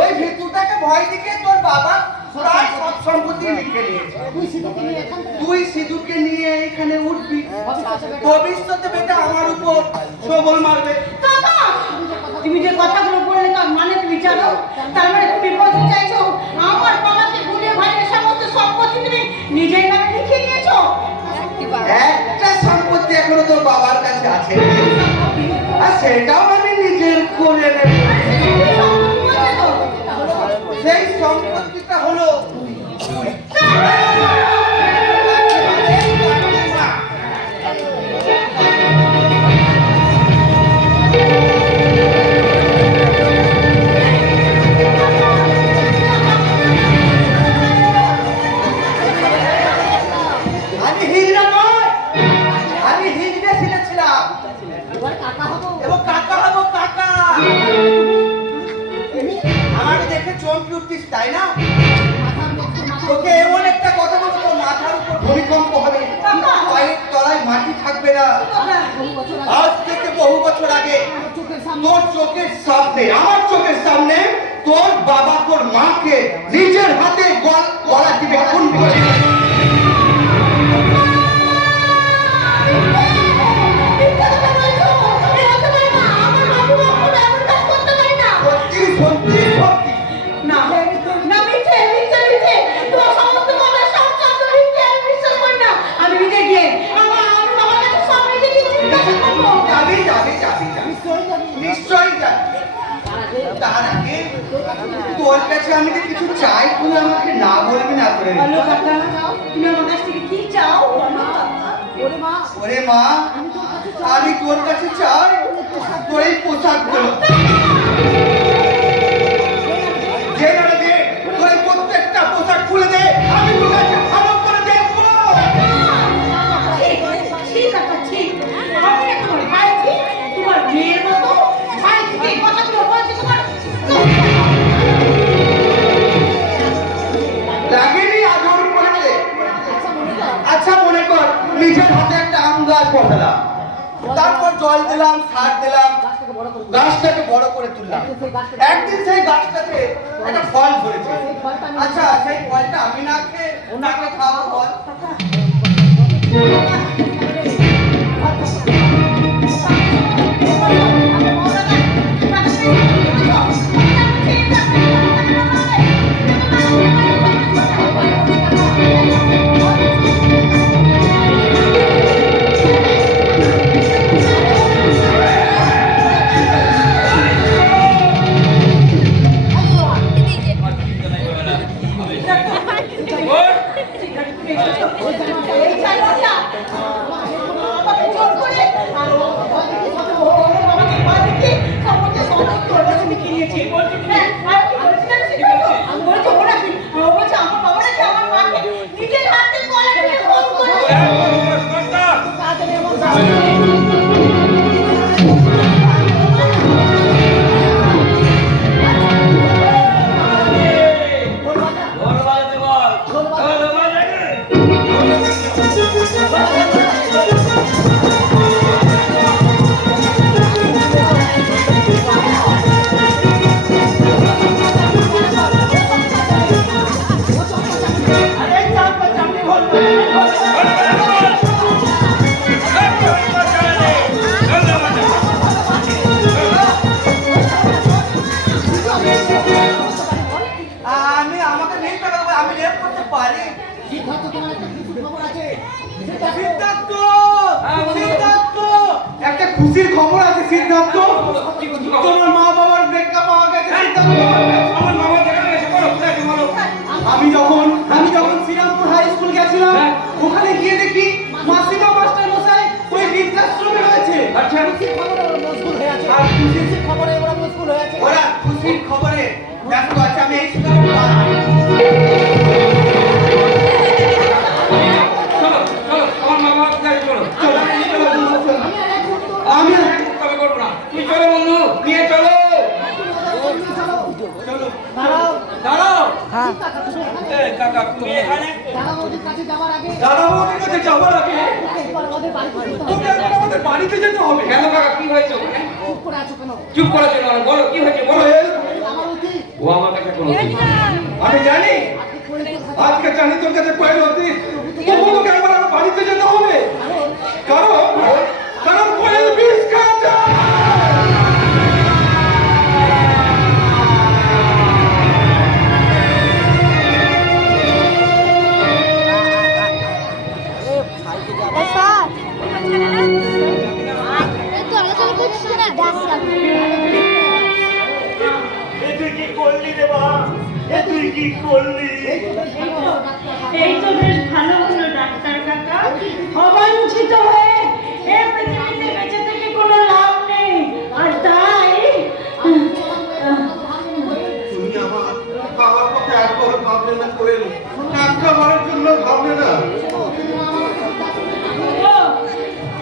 ওই ভিত্তুটাকে ভয় দেখে তোর বাবা প্রায় সব সম্পত্তি লিখে নিয়েছে। তুই সিধুকে নিয়ে এখানে উঠবি, ভবিষ্যতে বেটা আমার উপর সবল মারবে। কাকা, তুমি যে কথাগুলো বললে তার মানে তুমি জানো? তার মানে তুমি বলতে চাইছো আমার বাবাকে গুলিয়ে ভাইয়ের সমস্ত সম্পত্তি তুমি নিজের নামে লিখে নিয়েছো? একটা সম্পত্তি এখনো তোর বাবার কাছে আছে, আর সেটাও আমি নিজের করে নেব। সেই সম্পত্তিটা হলো আমি হিজড়া নয়, আমি হিজড়ে ছিলাম এবং কাকা হবো কাকা। আমাকে দেখে চমকে উঠতিস তাই না? তোকে এমন একটা কথা বলবো তোর মাথার উপর ভূমিকম্প হবে, পায়ের তলায় মাটি থাকবে না। আজ থেকে বহু বছর আগে তোর চোখের সামনে, আমার চোখের সামনে তোর বাবা তোর মাকে নিজের হাতে গলা টিপে খুন করে। সত্যি সত্যি সত্যি না না, মিথ্যে মিথ্যে মিথ্যে, তোমার সমস্ত কথা সব শব্দ মিথ্যে, আমি বিশ্বাস করি না। আমি নিজে গিয়ে আমার বাবার কাছে সব নিজে গিয়ে জিজ্ঞাসা করবো। যাবি যাবি যাবি যাবি নিশ্চয়ই যাবি। তার আগে তোর কাছে আমি যে কিছু চাই তুই আমাকে না বলবি না করে। বলো কাকা, তুমি আমার কাছ থেকে কি চাও? ওরে মা, আমি তোর কাছে চাই তোর এই পোশাকগুলো দে না দে, তোর এই প্রত্যেকটা পোশাক খুলে দে, আমি তোর কাছে ভালো করে দেখবো। ঠিক আছে, ঠিক। আমি না তোমার ভাই কি? তোমার মেয়ের মতো ভাই থেকে এই কথাগুলো বলছি তোমার লাগেনি আদর করেছে। আচ্ছা মনে কর নিজের হাতে একটা আম গাছ বসালাম, তারপর জল দিলাম, সার দিলাম, গাছটাকে বড় করে তুললাম। একদিন সেই গাছটাতে একটা ফল ধরেছে। আচ্ছা সেই ফলটা আমি না খেয়ে ওনাকে খাওয়াবো বল? ওই পারে? সিদ্ধার্থ, সিদ্ধার্থ, একটা খুশির খবর আছে সিদ্ধার্থ। তোমার মা বাবার দেখা পাওয়া গেছে সিদ্ধার্থ। আমার বাবা দেখা গেছে, বলো কোথায় আছে বলো। আমি যখন শ্রীরামপুর হাই স্কুল গেছিলাম, ওখানে গিয়ে দেখি মাসিমা মাস্টার মশাই ওই বৃদ্ধাশ্রমে রয়েছে। আচ্ছা আর ওরা খুশির খবরে ব্যস্ত আছে। আমি এই সুযোগ চলো চলো, আমার মা বাবা কোথায় চলো। আমি তবে করবো না, তুমি চলো বন্ধু, নিয়ে চলো। দাঁড়াও। এই কাকা, তুমি এখানে দাদা বৌদির কাছে যাওয়ার আগে তোকে একবার আমাদের বাড়িতে যেতে হবে। কেন কাকা, কি হয়েছে ওখানে? চুপ করে চলো, বলো কি হয়েছে বলো। ও আমার কাছে কোনো আমি জানি, আজকে জানি তোর কাছে কয়েক অতীত, তবু তোকে একবার আমার বাড়িতে যেতে হবে। কারণ কোয়েল বিষ খাচ্ছে। এ তুই কি করলি রে মা? এ তুই কি করলি? এই তো বেশ ভালো হলো ডাক্তার কাকা। অবাঞ্ছিত হয়ে এই পৃথিবীতে বেঁচে থেকে কোনো লাভ নেই, আর তাই তুমি আমার কথা একবার ভাবলে না কোয়েল, একটা বারের জন্য ভাবলে না। ও,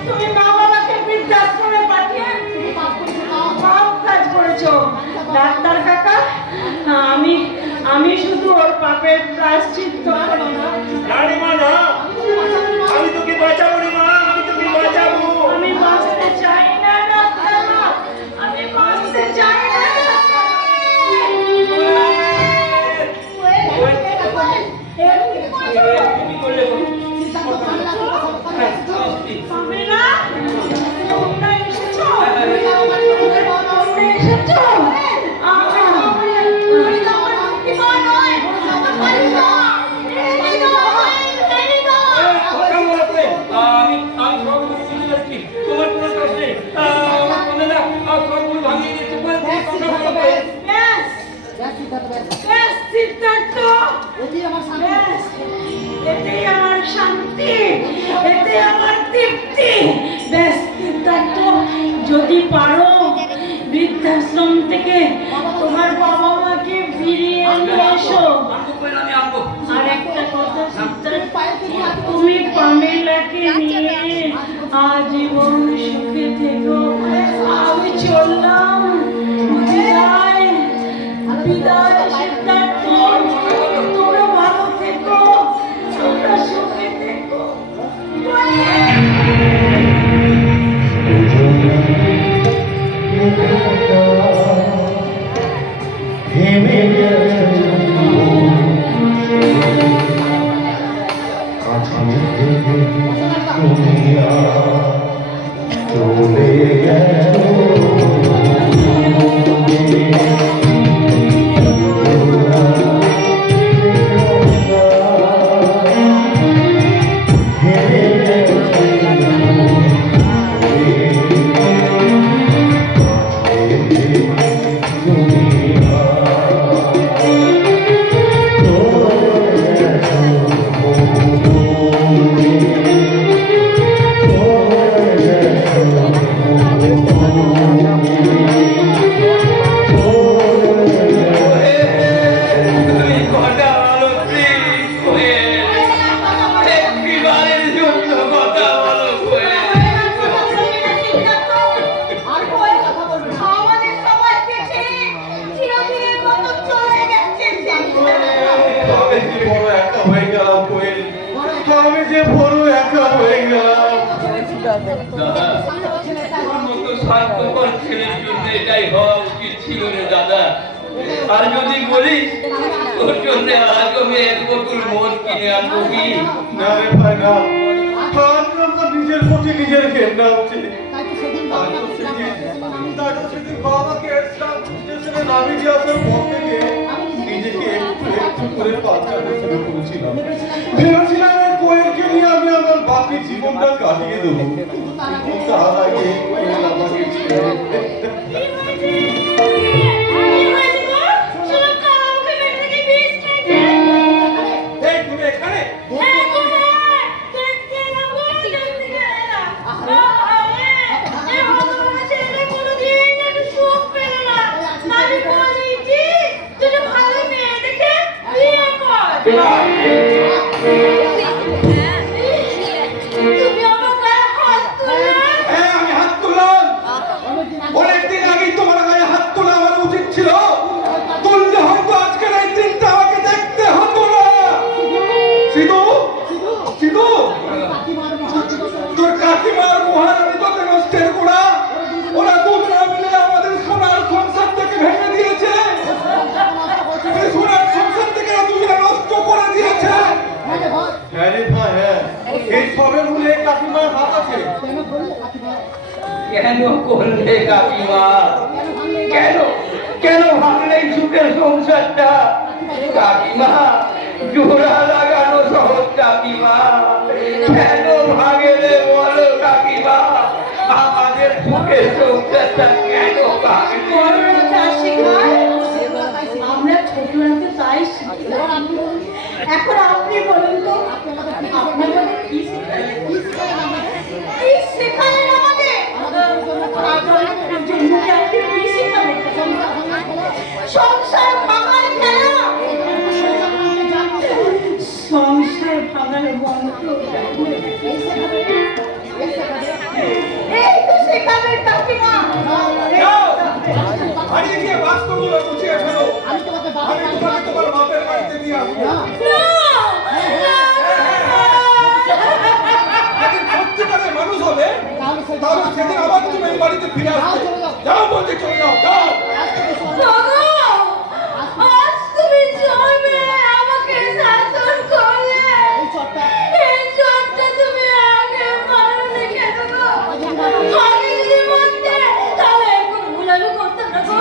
তুমি মা বাবাকে বৃদ্ধাশ্রমে পাঠিয়ে পাপ কাজ করেছো ডাক্তার কাকা। আমি শুধু ওর পাপের প্রায়শ্চিত্ত করব না। না রে মা, না, আমি তোকে বাঁচাবো রে মা, আমি তোকে বাঁচাবো। আমি বাঁচতে চাই না ডাক্তার, আমি বাঁচতে চাই না তুমি করলে পামেলা, তোমরা এসেছো? তোমরা এসেছো? আমি সব বুঝতে পারছি, তোমার কোনো দোষ নেই। আমার মনে না সবগুলো ভাঙিয়ে দিচ্ছে। বেশ, সিদ্ধার্থ, বেশ, এতেই আমার শান্তি, এতে আমার তৃপ্তি। বেশ সিদ্ধার্থ, যদি পারো বৃদ্ধাশ্রম থেকে তোমার বাবা মাকে ফিরিয়ে নিয়ে এসো। আমি আনবো। আর একটা কথা সিদ্ধার্থ, তুমি পামেলাকে নিয়ে আজীবন সুখে থেকো। আমি চললাম, বিদায় বিদায় সিদ্ধার্থ, তোমরা ভালো থেকো, তোমরা সুখে থেকো। আমি যে বড় একা হয়ে গেলাম। দাদা, তোর মতো স্বার্থপর ছেলের জন্য এটাই হওয়া উচিত ছিল রে দাদা। আর যদি বলিস তোর জন্য আজ আমি এক বোতল মদ কিনে আনবো কি? না রে ভাই না, আমার তো নিজের প্রতি নিজের ঘেন্না হচ্ছে। সেদিন বাবাকে নামিয়ে দিয়ে আসার পর থেকে নিজেকে একটু একটু করে বাচ্চাদের শুরু করেছিলাম। ভেবেছিলাম এই কোয়েলকে নিয়ে আমি আমার বাকি জীবনটা কাটিয়ে দেবো, কিন্তু তার আগে কোয়েল আমাকে ছেড়ে এই তুমি এখানে হ্যাঁ, আমি হাত তুললাম। অনেকদিন আগেই তোমার গায়ে হাত তোলা আমার উচিত ছিল। তুললে হয়তো আজকের এই দিনটা আমাকে দেখতে হতো না। সিধু, সিধু, তোর কাকিমার মহারানী তোকে নষ্টের গোড়া, ওরা দুজনে মিলে আমাদের সোনার সংসার থেকে ভেঙে দিয়েছে। এই সোনার সংসার থেকে ওরা দুজনে নষ্ট করে দিয়েছে। হ্যাঁ রে ভাই, হ্যাঁ, এই সবের মূলে কাকিমার হাত আছে। কেন করলে কাকিমা? কেন কেন ভাঙলে এই সুখের সংসারটা? কাকিমা, জোড়া লাগানো সহজ কাকিমা, কেন ভাঙলে বলো কাকিমা? আমাদের সুখের সংসারটা কেন ভাঙলে? আমরা ছোটরা তো তাই শিখি। এখন আপনি বলুন তো, আপনাদের কি শেখালেন? কি শেখালেন আমাদের? আপনাদের জন্য কি আপনি কি শেখালেন? সংসার ভাঙার খেলা, সংসার ভাঙার মন্ত্র, এই তো শেখাবেন কাকিমা। হারিয়ে গিয়ে বাস্তবগুলো গুছিয়ে ফেলো। আমি তোমাকে তোমার বাপের বাড়িতে দিয়ে আসবো। একদিন সত্যিকারের মানুষ হবে, তাহলে সেদিন আবার তুমি এই বাড়িতে ফিরে আসবে। যাও বলছি, চলে যাও, যাও। আজ তুমি জন্মে আমাকে শাসন করলে, এই চোটটা তুমি আগে মারোনি কেন গো? আমি যদি বলতে, তাহলে একটু ভুল আমি করতাম না গো।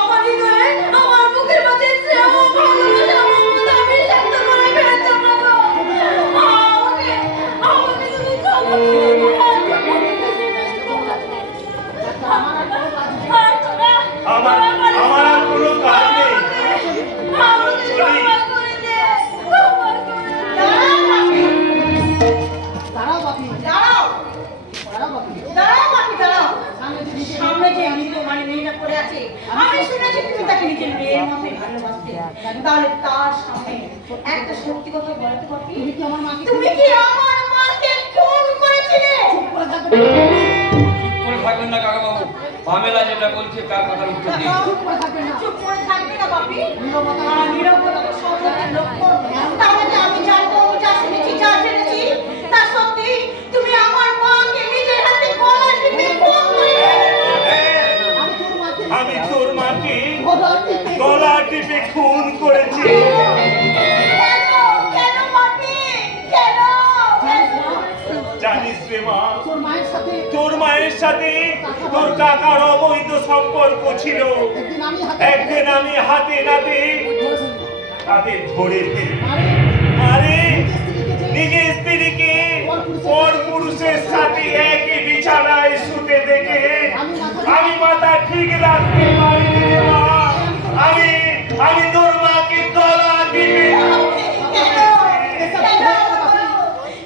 আমার হৃদয়ে, আমার বুকের মাঝে স্নেহ, ভালোবাসা, মমতা আমি শান্ত করে ফেলতাম না গো। আমাকে তুমি ক্ষমা করে দাও। আমার আর কোনো কাজ নেই। সামনে যে মৃত মানে মেয়েটা পড়ে আছে, আমি শুনেছি তুমি তাকে নিজের মেয়ের মতো ভালোবাসতে। তাহলে তার সামনে একটা সত্যি কথা বলতে পারবি? তুমি কি আমার মাকে খুন করেছিলে? করে থাকবেন না কাকাবাবু, ঝামেলা যেটা বলছে তার কথার উত্তর দিন। চুপ করে থাকবে না বাপি? নীরবতা তো সততার লক্ষণ। তাহলে আমি জানবো, যা শুনেছি, যা জেনেছি, তা সত্যি তুমি আমার মাকে নিজের হাতে গলা টিপে খুন করেছিলে। আমি তোর মাকে গলা টিপে খুন করেছি। কেন? কেন বাপি? কেন? জানিস রে মা, তোর মায়ের সাথে তোর কাকার অবৈধ সম্পর্ক ছিল। একদিন আমি হাতে নাতে তাদের ধরে ফেলি। আরে নিজের স্ত্রীকে পর পুরুষের সাথে একই বিছানায় শুতে দেখে আমি মাথা ঠিক রাখতে পারিনি রে মা। আমি তোর মাকে গলা টিপে কেন?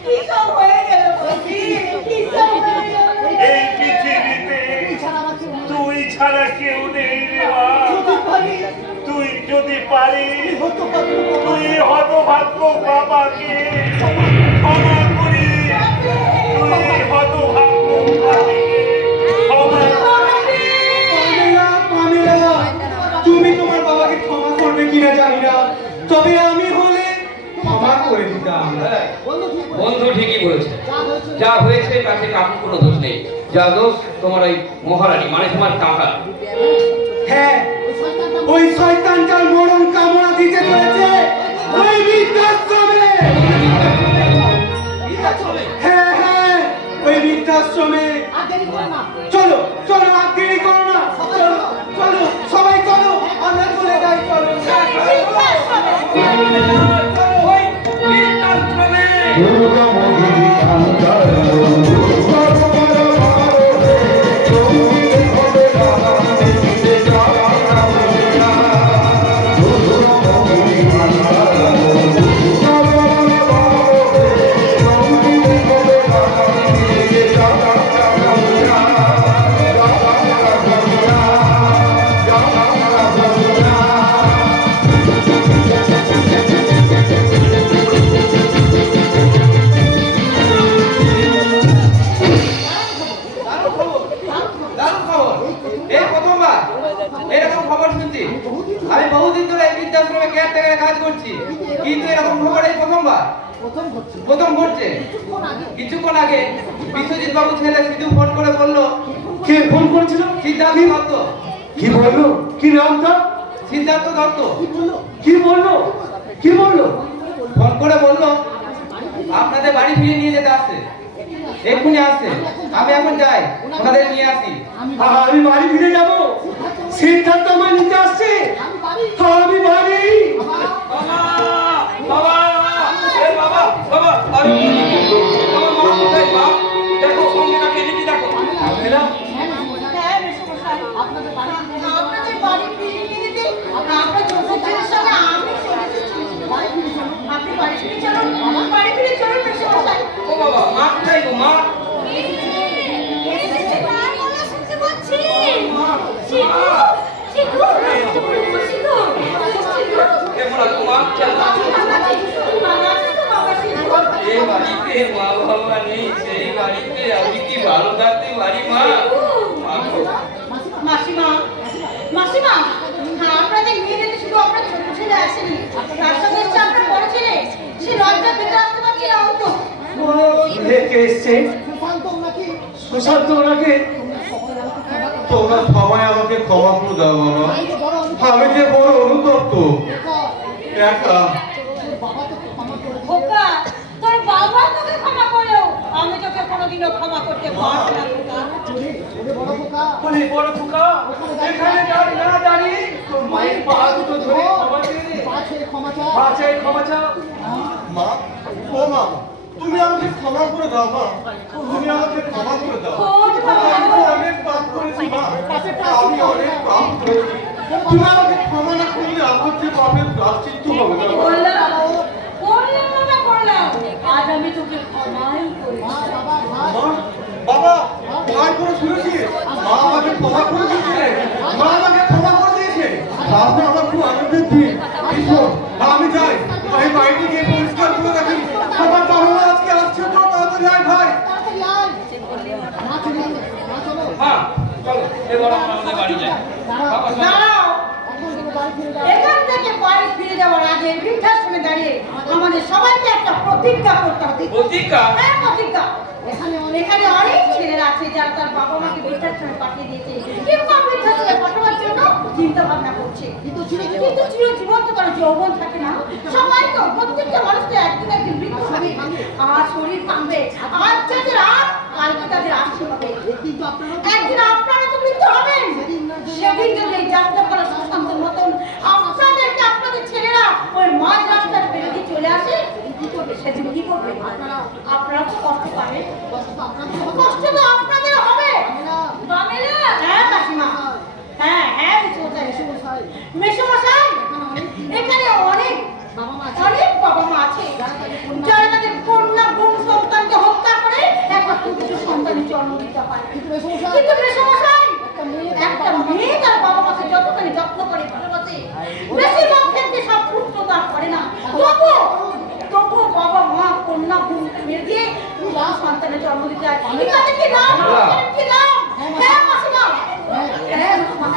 কি সব হয়ে গেল বাপি? কি সব হয়ে গেল? এই পৃথিবীতে তুই ছাড়া কেউ নেই রে মা। তুই যদি পারিস তুই হতভাগ্য বাবাকে ক্ষমা করিস। তুই হতভাগ্য বাবাকে ক্ষমা পামেলা, তুমি তোমার বাবাকে ক্ষমা করবে কিনা জানি না, তবে আমি হলে ক্ষমা করে দিতাম। বন্ধু ঠিকই বলেছে, যা হয়েছে তাতে কাকুর কোনো দোষ নেই। যা দোষ তোমার ওই মহারানী মানে তোমার কাকা। হ্যাঁ, ওই শয়তানটার মরণ কামনা দিতে চলেছে ওই বৃদ্ধাশ্রমে। হ্যাঁ হ্যাঁ, ওই বৃদ্ধাশ্রমে। চলো চলো, আর দেরি করো না, চলো চলো সবাই চলো, আমরা চলে যাই, চলো। দুর্গমগিরি কাঞ্চন দারুণ খবর। এই প্রথমবার এরকম খবর শুনছি। আমি বহুদিন ধরে এই বৃদ্ধাশ্রমে কেয়ারটেকারে কাজ করছি, কিন্তু এরকম খবর এই প্রথমবার প্রথম ঘটছে। কিছুক্ষণ আগে বিশ্বজিৎ বাবু ছেলে সিধু ফোন করে বললো, কে ফোন করেছিল? সিদ্ধার্থ দত্ত। কি বললো? কি নামটা? সিদ্ধার্থ দত্ত কি বললো? কি বললো? ফোন করে বললো আপনাদের বাড়ি ফিরে নিয়ে যেতে আসছে, এক্ষুনি আসছে। আমি এখন যাই, ওনাদের নিয়ে আসি। আমি বাড়ি ফিরে যাবো? সিদ্ধার্থ আমার নিতে আসছে? আমি বাড়ি বাবা, এই বাবা, বাবা, আমি আমার মা কোথায়? মা, দেখো সঙ্গে কাকে লিখি দেখো। হ্যাঁ, মেসোমশাই। আপনাদের বাড়ি ফিরিয়ে নিয়ে যেতে আপনার ছোট ছেলের সঙ্গে আমি চলে এসেছি। আপনি বাড়ি ফিরে চলুন, বাড়ি ফিরে চলুন মেসোমশাই। ও বাবা, মা কোথায় গো মা? কেমন আছো মা? কেমন আছো? এ বাড়িতে মা বাবা নেই, সেই বাড়িতে আমি কি ভালো থাকতে পারি মা? মা গো। মাসিমা, মাসিমা, হ্যাঁ, আপনাদের নিয়ে যেতে শুধু আপনার ছোট ছেলে আসেনি, তার সঙ্গে এসছে আপনার বড় ছেলে। সে লজ্জা পেতে আসতে পারছে না হয়তো। কে এসছে? সুশান্ত ওনাকে তোমরা সবাই আমাকে ক্ষমা করে দাও বাবা। আমি যে বড় অনুতপ্ত, একা। খোকা, তোর বাবা তোকে ক্ষমা করলো, আমি তোকে কোনোদিনও ক্ষমা করতে পারবো না খোকা। বলি বড় খোকা, এখানে না দাঁড়িয়ে তোর মায়ের পা দুটো ধরে ক্ষমা চেয়ে নে। পা চেয়ে ক্ষমা চাও। মা, ও মা, তুমি আমাকে ক্ষমা করে দাও মা। তুমি আমাকে ক্ষমা করে দাও। আমি তো অনেক পাপ করেছি মা। আমি অনেক পাপ করেছি। তুমি আমাকে ক্ষমা না করলে আমার যে পাপের প্রায়শ্চিত্ত হবে না মা। করলাম বাবা, করলাম। আজ আমি তোকে ক্ষমাই করি। মা, বাবা, ভাই করে শুনেছি মা আমাকে ক্ষমা করে দিয়েছে। মা আমাকে ক্ষমা করে দিয়েছে। আজকে আমার খুব আনন্দের দিন। ঈশ্বর, আমি যাই। আমি বাড়িতে গিয়ে পরিষ্কার করে রাখি। আমার বাবা আজকে আসছে তো, তাড়াতাড়ি আয় ভাই। মা, চলো, এবার আমরা আমাদের বাড়ি যাই। বাবা, চলো। দাঁড়াও, এখান থেকে বাড়ি ফিরে যাওয়ার আগে বৃদ্ধাশ্রমে দাঁড়িয়ে আমাদের সবাইকে একটা প্রতিজ্ঞা করতে হবে। প্রতিজ্ঞা? হ্যাঁ, প্রতিজ্ঞা। এখানে অনেক ছেলেরা আছে যারা তার বাবা মাকে বৃদ্ধাশ্রমে পাঠিয়ে দিয়েছে, কিংবা বৃদ্ধাশ্রমে পাঠানোর জন্য চিন্তা ভাবনা করছে। কিন্তু চিরজীবন তো তার যৌবন থাকে না। সবাই তো, প্রত্যেকটা মানুষ তো একদিন একদিন বৃদ্ধ হবে, আর শরীর ভাঙবে, আর যাদের কালকে তাদের আসতে হবে। একদিন আপনারা তো বৃদ্ধ হবেন। সেদিন যদি এই যাত্রা করা সুশান্তর মতন আপনাদেরকে আপনাদের ছেলেরা ওই মাঝ রাস্তার পেরিয়ে চলে আসে, কি করবে সেদিন? কি করবে? আপনারা তো কষ্ট পাবেন, কষ্ট তো আপনাদের হবে। হ্যাঁ কাকিমা, হ্যাঁ হ্যাঁ মেসোমশাই, মেসোমশাই, এখানে অনেক বাবা মা আছে যারা তাদের কন্যা বোন সন্তানকে হত্যা করে একমাত্র দুটো সন্তানের জন্ম দিতে পারে। কিন্তু মেসোমশাই, একটা মেয়ে তার বাবা মাকে যতখানি যত্ন করে ভালোবাসে, বেশিরভাগ ক্ষেত্রে সব পুত্র তার করে না। তবুও বাবা মা কন্যা বোনকে মেরে দিয়ে সন্তানের জন্ম দিতে হয়। এটাতে কি নাম? কি নাম? হ্যাঁ মাসিমা, হ্যাঁ মাসিমা,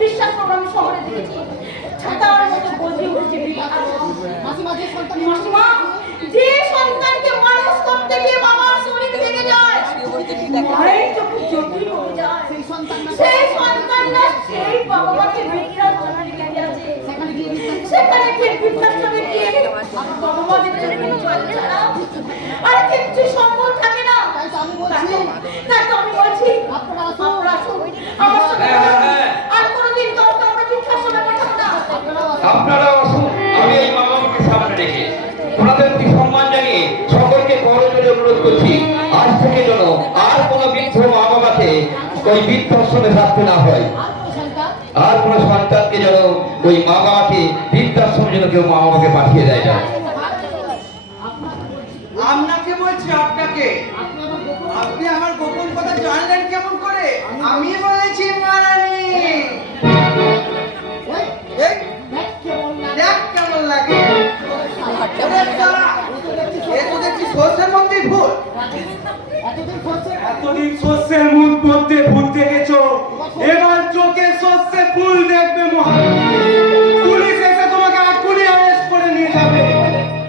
বিশ্বাস করো আমি শহরে দেখেছি ছাতার মতো গজিয়ে উঠেছে মাসিমা, যে সন্তানকে মানুষ করতে গিয়ে বাবার শরীর ভেঙে যায়, মায়ের চোখে জ্যোতি কমে যায়, সেই সন্তানরা সেই বাবা মাকে বৃদ্ধাশ্রমে রেখে গেছে। সেখানে গিয়ে বৃদ্ধাশ্রমে গিয়ে বাবা মাদের জন্য জল ছাড়া আর কিচ্ছু সম্বল থাকে না। তাই তো আমি বলছি আপনারা আসুন আমার সঙ্গে, আর কোনোদিন কাউকে আমরা বৃদ্ধাশ্রমে পাঠাবো না। আপনারা আসুন, আমি এই মা বাবাকে সামনে রেখে ওনাদের প্রতি সম্মান জানিয়ে সকল করছি আজ থেকে যেন আর কোনো বৃদ্ধ মা বাবাকে ওই বৃদ্ধাশ্রমে থাকতে না হয়। আর কোনো সন্তানকে যেন ওই মা বাবাকে বৃদ্ধাশ্রমে যেন কেউ মা বাবাকে পাঠিয়ে দেয় না। আপনাকে বলছি, আপনাকে আপনি আমার গোপন কথা জানলেন কেমন করে? আমি বলেছি মহারানী। এই, দেখ কেমন লাগে। ওরে শালা, এ তো দেখছি সর্ষের মধ্যেই ভুল। এতদিন সর্ষের মুখ মধ্যে ভূত দেখেছো, এবার চোখে সর্ষে ফুল দেখবে মহারানী। পুলিশ এসে তোমাকে এক্ষুনি অ্যারেস্ট করে নিয়ে যাবে।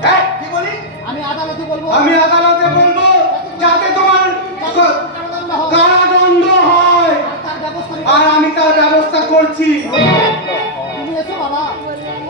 হ্যাঁ, কি বলি? আমি আদালতে বলবো যাতে তোমার কারাদণ্ড হয়, আর আমি তার ব্যবস্থা করছি।